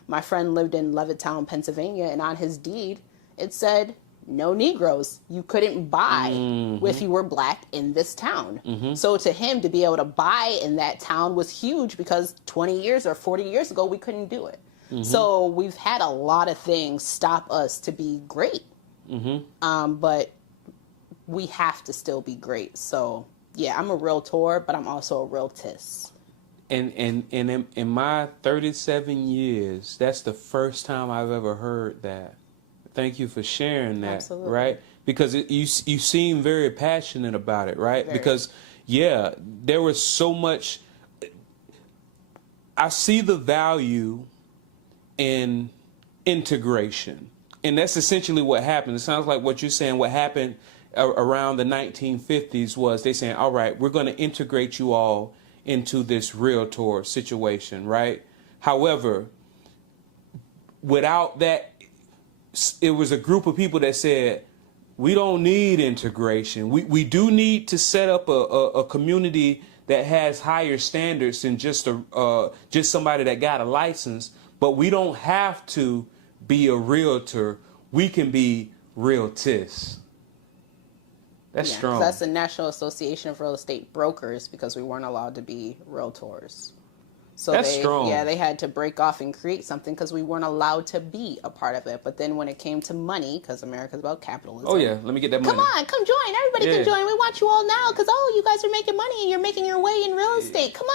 my friend lived in Levittown, Pennsylvania, and on his deed, it said, no Negroes. You couldn't buy if you were black in this town. So to him, to be able to buy in that town was huge, because 20 years or 40 years ago, we couldn't do it. So we've had a lot of things stop us to be great. But we have to still be great. So, yeah, I'm a realtor, but I'm also a realtist. And in my 37 years, that's the first time I've ever heard that. Thank you for sharing that. Absolutely. Right? Because you seem very passionate about it, right? Very. Because, yeah, there was so much. I see the value in integration. And that's essentially what happened. It sounds like what you're saying, what happened around the 1950s was they saying, all right, we're going to integrate you all into this Realtor situation, right? However, without that, it was a group of people that said, we don't need integration. We do need to set up a community that has higher standards than just somebody that got a license, but we don't have to be a realtor. We can be realtists. That's strong. That's the National Association of Real Estate Brokers, because we weren't allowed to be realtors. So that's strong. Yeah, they had to break off and create something because we weren't allowed to be a part of it. But then when it came to money, because America's about capitalism. Oh, yeah. Let me get that money. Come on, come join. Everybody can join. We want you all now because, you guys are making money and you're making your way in real estate. Come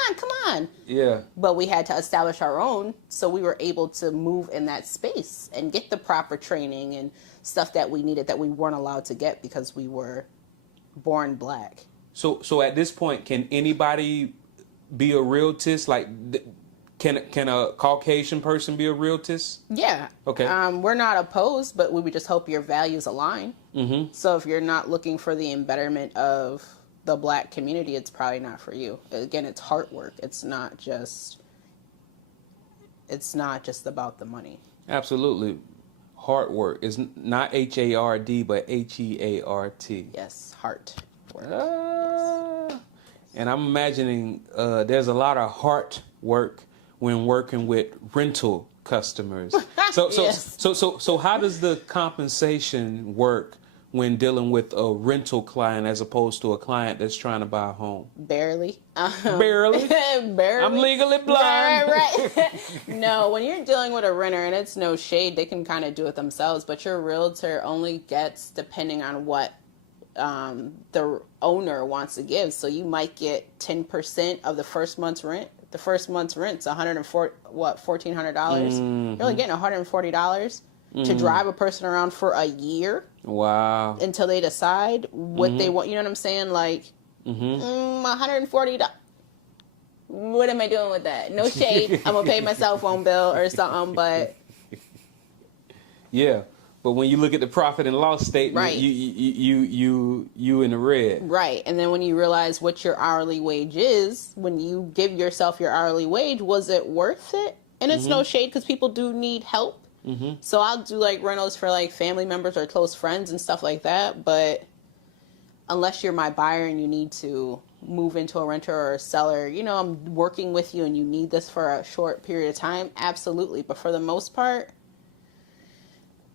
on. Yeah. But we had to establish our own, so we were able to move in that space and get the proper training and stuff that we needed that we weren't allowed to get because we were born black. So at this point, can anybody be a realtist? Like, can a Caucasian person be a realtist? Yeah. Okay. We're not opposed, but we would just hope your values align. So if you're not looking for the embetterment of the black community, it's probably not for you. Again, it's heart work. It's not just about the money. Absolutely. Heart work. It's not HARD, but HEART. Yes, heart work. Yes. And I'm imagining there's a lot of heart work when working with rental customers. So how does the compensation work when dealing with a rental client as opposed to a client that's trying to buy a home? Barely. Barely? Barely. I'm legally blind. Right. No, when you're dealing with a renter, and it's no shade, they can kind of do it themselves, but your realtor only gets depending on what the owner wants to give. So you might get 10% of the first month's rent. The first month's rent's $1,400. You're only getting $140 to drive a person around for a year. Wow. Until they decide what they want. You know what I'm saying? Like, $140. What am I doing with that? No shade. I'm gonna pay my cell phone bill or something, but yeah. But when you look at the profit and loss statement, right. you in the red. Right. And then when you realize what your hourly wage is, when you give yourself your hourly wage, was it worth it? And it's no shade because people do need help. So I'll do like rentals for like family members or close friends and stuff like that. But unless you're my buyer and you need to move into a renter or a seller, I'm working with you and you need this for a short period of time, absolutely. But for the most part,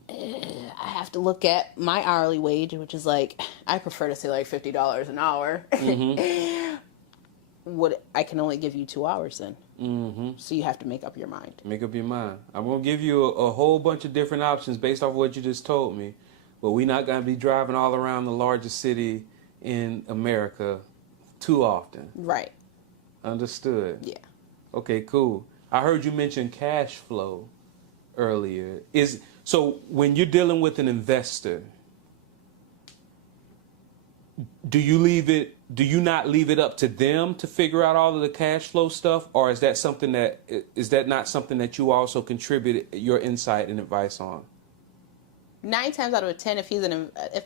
I have to look at my hourly wage, which is like, I prefer to say like $50 an hour. I can only give you 2 hours then. So you have to make up your mind. Make up your mind. I'm going to give you a whole bunch of different options based off what you just told me. But we're not going to be driving all around the largest city in America too often. Right. Understood. Yeah. Okay, cool. I heard you mention cash flow earlier. So when you're dealing with an investor, Do you not leave it up to them to figure out all of the cash flow stuff, or is that not something that you also contribute your insight and advice on? 9 times out of 10, if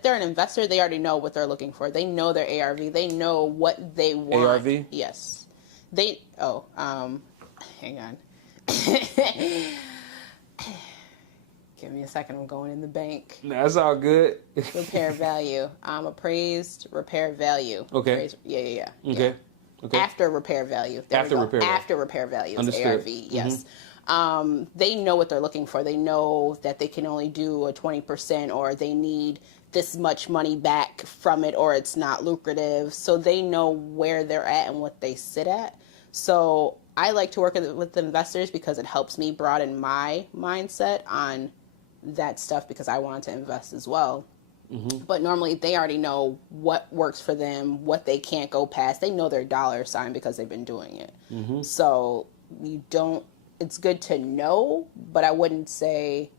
they're an investor, they already know what they're looking for. They know their ARV. They know what they want. ARV? Yes. Hang on. Give me a second. I'm going in the bank. No, that's all good. Repair value. Appraised repair value. Okay. Yeah. Okay. Okay. After repair value. After repair value. Understood. ARV. Yes. They know what they're looking for. They know that they can only do a 20%, or they need this much money back from it, or it's not lucrative. So they know where they're at and what they sit at. So I like to work with investors because it helps me broaden my mindset on that stuff, because I want to invest as well. But normally they already know what works for them, what they can't go past. They know their dollar sign because they've been doing it. So it's good to know, but I wouldn't say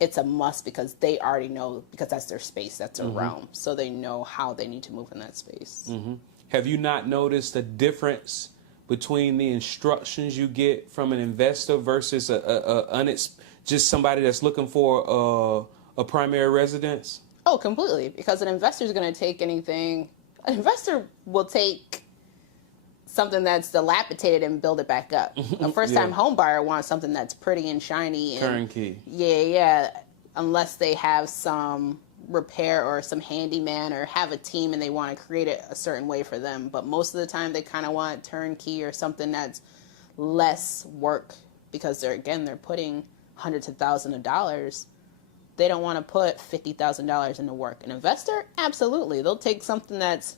it's a must, because they already know, because that's their space, that's their realm. So they know how they need to move in that space. Have you not noticed a difference between the instructions you get from an investor versus just somebody that's looking for a primary residence? Oh, completely. Because an investor is going to take anything. An investor will take something that's dilapidated and build it back up. A first-time home buyer wants something that's pretty and shiny. And, turnkey. Yeah. Unless they have some repair or some handyman or have a team and they want to create it a certain way for them. But most of the time they kind of want turnkey or something that's less work, because they're putting hundreds of thousands of dollars. They don't want to put $50,000 into work. An investor, absolutely. They'll take something that's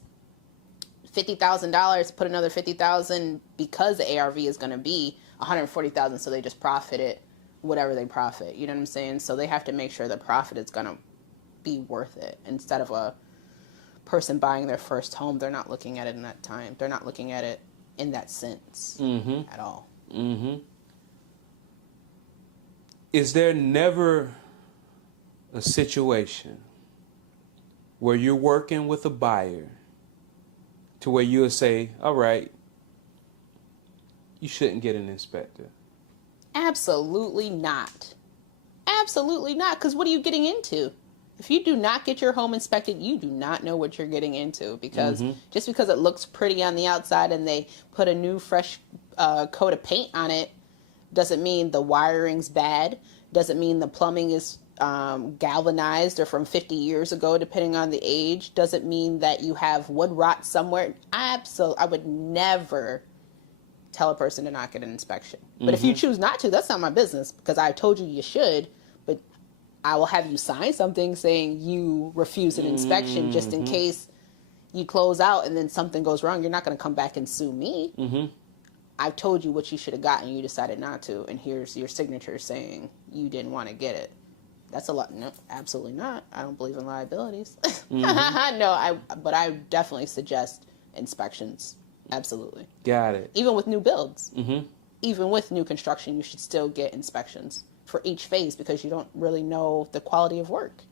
$50,000, put another $50,000, because the ARV is going to be $140,000, so they just profit it, whatever they profit. You know what I'm saying? So they have to make sure the profit is going to be worth it. Instead of a person buying their first home, they're not looking at it in that time. They're not looking at it in that sense at all. Is there never a situation where you're working with a buyer to where you'll say, all right, you shouldn't get an inspector? Absolutely not. Absolutely not. Because what are you getting into? If you do not get your home inspected, you do not know what you're getting into. Because just because it looks pretty on the outside and they put a new fresh coat of paint on it, doesn't mean the wiring's bad. Doesn't mean the plumbing is galvanized or from 50 years ago, depending on the age. Doesn't mean that you have wood rot somewhere. I would never tell a person to not get an inspection. But if you choose not to, that's not my business, because I told you should. But I will have you sign something saying you refuse an inspection, just in case you close out and then something goes wrong. You're not going to come back and sue me. I've told you what you should have gotten. You decided not to, and here's your signature saying you didn't want to get it. That's a lot. No, absolutely not. I don't believe in liabilities. But I definitely suggest inspections. Absolutely. Got it. Even with new builds. Even with new construction, you should still get inspections for each phase, because you don't really know the quality of work.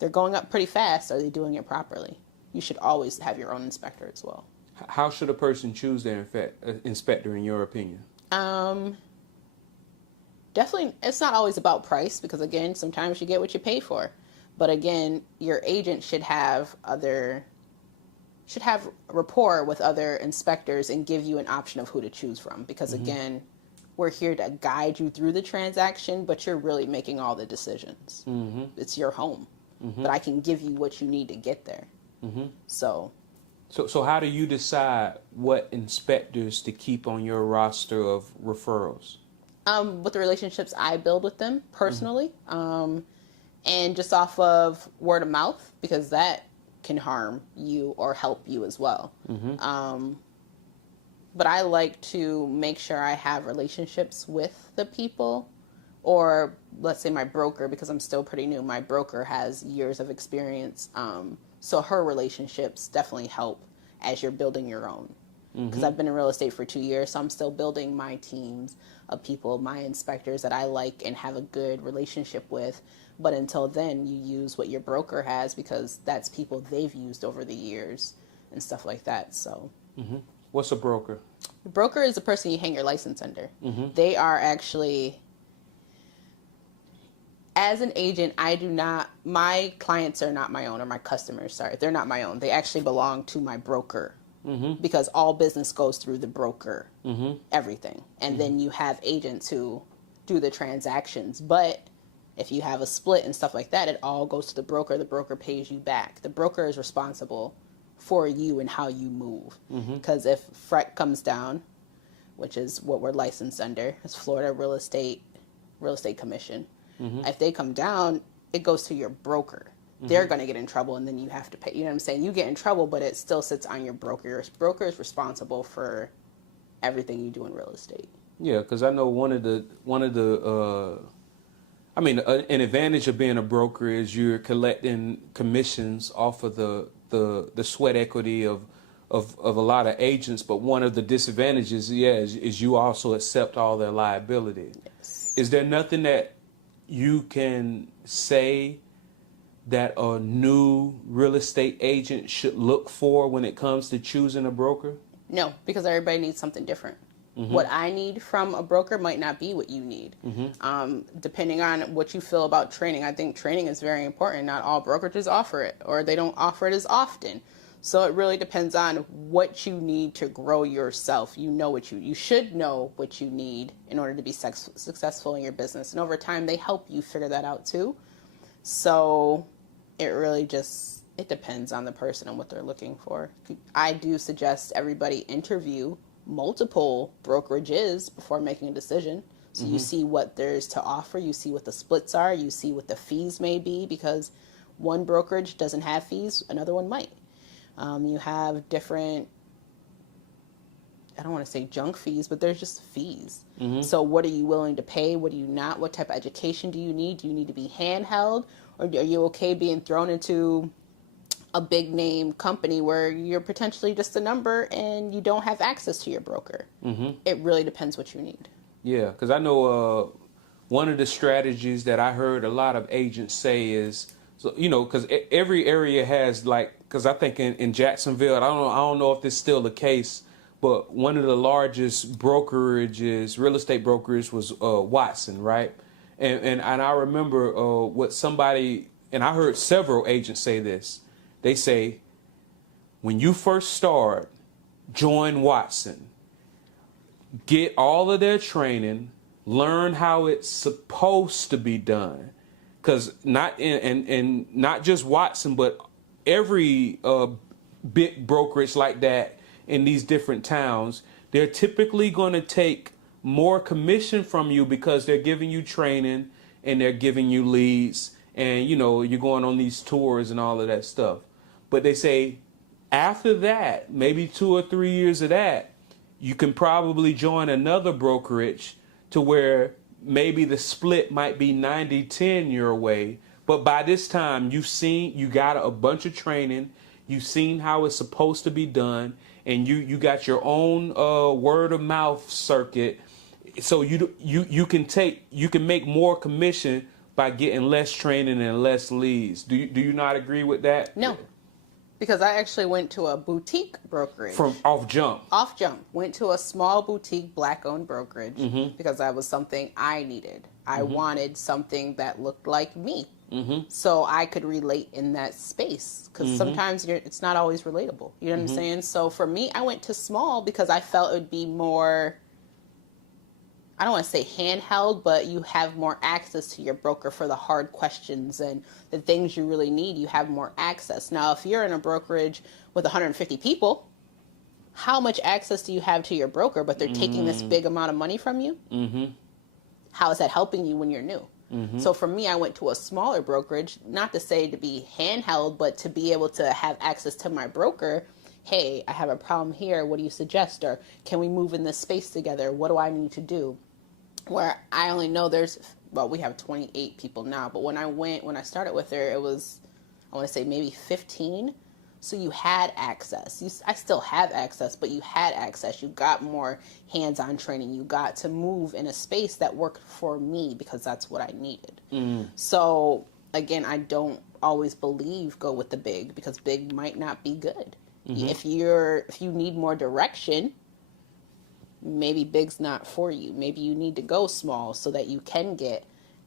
They're going up pretty fast. Are they doing it properly? You should always have your own inspector as well. How should a person choose their inspector, in your opinion? Definitely, it's not always about price, because again, sometimes you get what you pay for. But again, your agent should have rapport with other inspectors and give you an option of who to choose from. Because again, we're here to guide you through the transaction, but you're really making all the decisions. It's your home, but I can give you what you need to get there. So how do you decide what inspectors to keep on your roster of referrals? With the relationships I build with them personally, and just off of word of mouth, because that can harm you or help you as well. But I like to make sure I have relationships with the people, or let's say my broker, because I'm still pretty new. My broker has years of experience. So her relationships definitely help as you're building your own. because I've been in real estate for 2 years. So I'm still building my teams of people, my inspectors that I like and have a good relationship with. But until then, you use what your broker has because that's people they've used over the years and stuff like that. So, What's a broker? the broker is the person you hang your license under. They are actually, as an agent, my clients are not my own, or my customers, sorry. They're not my own. They actually belong to my broker because all business goes through the broker, everything. And then you have agents who do the transactions. But if you have a split and stuff like that, it all goes to the broker. The broker pays you back. The broker is responsible for you and how you move. Because if FREC comes down, which is what we're licensed under, it's Florida Real Estate Commission. If they come down, it goes to your broker. They're going to get in trouble, and then you have to pay. You know what I'm saying? You get in trouble, but it still sits on your broker. Your broker is responsible for everything you do in real estate. Yeah, because I know an advantage of being a broker is you're collecting commissions off of the sweat equity of a lot of agents, but one of the disadvantages, is you also accept all their liability. Yes. Is there nothing that you can say that a new real estate agent should look for when it comes to choosing a broker? No, because everybody needs something different. What I need from a broker might not be what you need. Depending on what you feel about training. I think training is very important. Not all brokerages offer it, or they don't offer it as often. So it really depends on what you need to grow yourself. You should know what you need in order to be successful in your business. And over time, they help you figure that out too. So it really it depends on the person and what they're looking for. I do suggest everybody interview multiple brokerages before making a decision. So you see what there's to offer, you see what the splits are, you see what the fees may be, because one brokerage doesn't have fees, another one might. You have different, I don't want to say junk fees, but there's just fees. So what are you willing to pay? What do you not? What type of education do you need? Do you need to be handheld? Or are you okay being thrown into a big name company where you're potentially just a number and you don't have access to your broker? It really depends what you need. Yeah, because I know one of the strategies that I heard a lot of agents say is, so because every area has because I think in Jacksonville, I don't know if this is still the case, but one of the largest brokerages, real estate brokers, was Watson, right? And I remember what somebody, and I heard several agents say this. They say, when you first start, join Watson. Get all of their training, learn how it's supposed to be done. Because not just Watson, but every big brokerage like that in these different towns, they're typically going to take more commission from you because they're giving you training and they're giving you leads, and you're going on these tours and all of that stuff. But they say after that, maybe 2 or 3 years of that, you can probably join another brokerage to where maybe the split might be 90-10 your way. But by this time, you got a bunch of training, you've seen how it's supposed to be done, and you got your own word of mouth circuit. So you can make more commission by getting less training and less leads. Do you not agree with that? No. Because I actually went to a boutique brokerage. From off jump. Went to a small boutique black-owned brokerage because that was something I needed. I wanted something that looked like me. So I could relate in that space. Because sometimes it's not always relatable. You know what I'm saying? So for me, I went to small because I felt it would be more, I don't want to say handheld, but you have more access to your broker for the hard questions and the things you really need. You have more access. Now, if you're in a brokerage with 150 people, how much access do you have to your broker, but they're taking this big amount of money from you? How is that helping you when you're new? So for me, I went to a smaller brokerage, not to say to be handheld, but to be able to have access to my broker. Hey, I have a problem here. What do you suggest? Or can we move in this space together? What do I need to do? Where I only know we have 28 people now, but when I started with her, it was, I want to say maybe 15. So you had access. I still have access, but you had access. You got more hands-on training. You got to move in a space that worked for me because that's what I needed. So again, I don't always believe go with the big because big might not be good. If you need more direction, maybe big's not for you. Maybe you need to go small so that you can get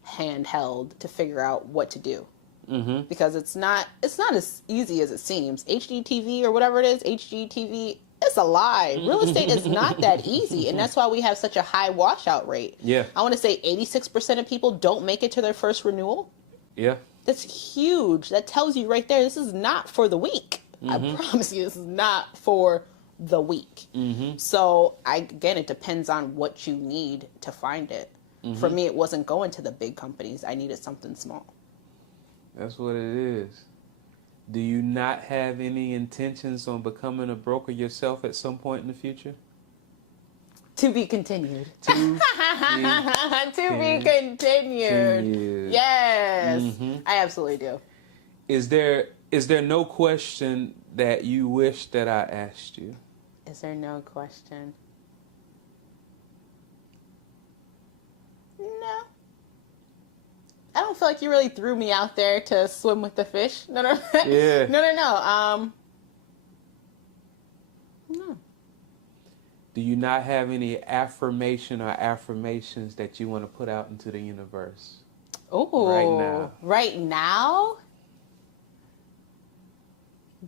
handheld to figure out what to do. Because it's not as easy as it seems. HGTV or whatever it is, HGTV, it's a lie. Real estate is not that easy, and that's why we have such a high washout rate. Yeah. I want to say 86% of people don't make it to their first renewal. Yeah. That's huge. That tells you right there, this is not for the weak. I promise you, this is not for the weak. So, again, it depends on what you need to find it. For me, it wasn't going to the big companies. I needed something small. That's what it is. Do you not have any intentions on becoming a broker yourself at some point in the future? To be continued. To be continued. Yes. I absolutely do. Is there no question that you wish that I asked you? Is there no question? No. I don't feel like you really threw me out there to swim with the fish. No. Yeah. No. No. Do you not have any affirmation or affirmations that you want to put out into the universe? Oh. Right now. Right now?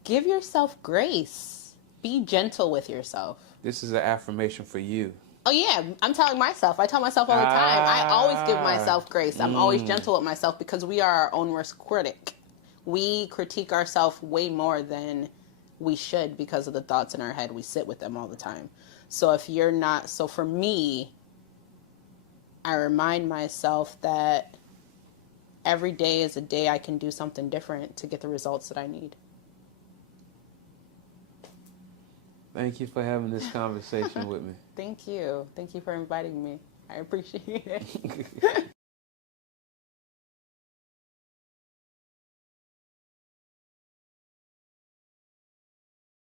Give yourself grace. Be gentle with yourself. This is an affirmation for you. Oh, yeah. I'm telling myself. I tell myself all the time. I always give myself grace. I'm always gentle with myself because we are our own worst critic. We critique ourselves way more than we should because of the thoughts in our head. We sit with them all the time. So if you're not... So for me, I remind myself that every day is a day I can do something different to get the results that I need. Thank you for having this conversation with me. Thank you. Thank you for inviting me. I appreciate it.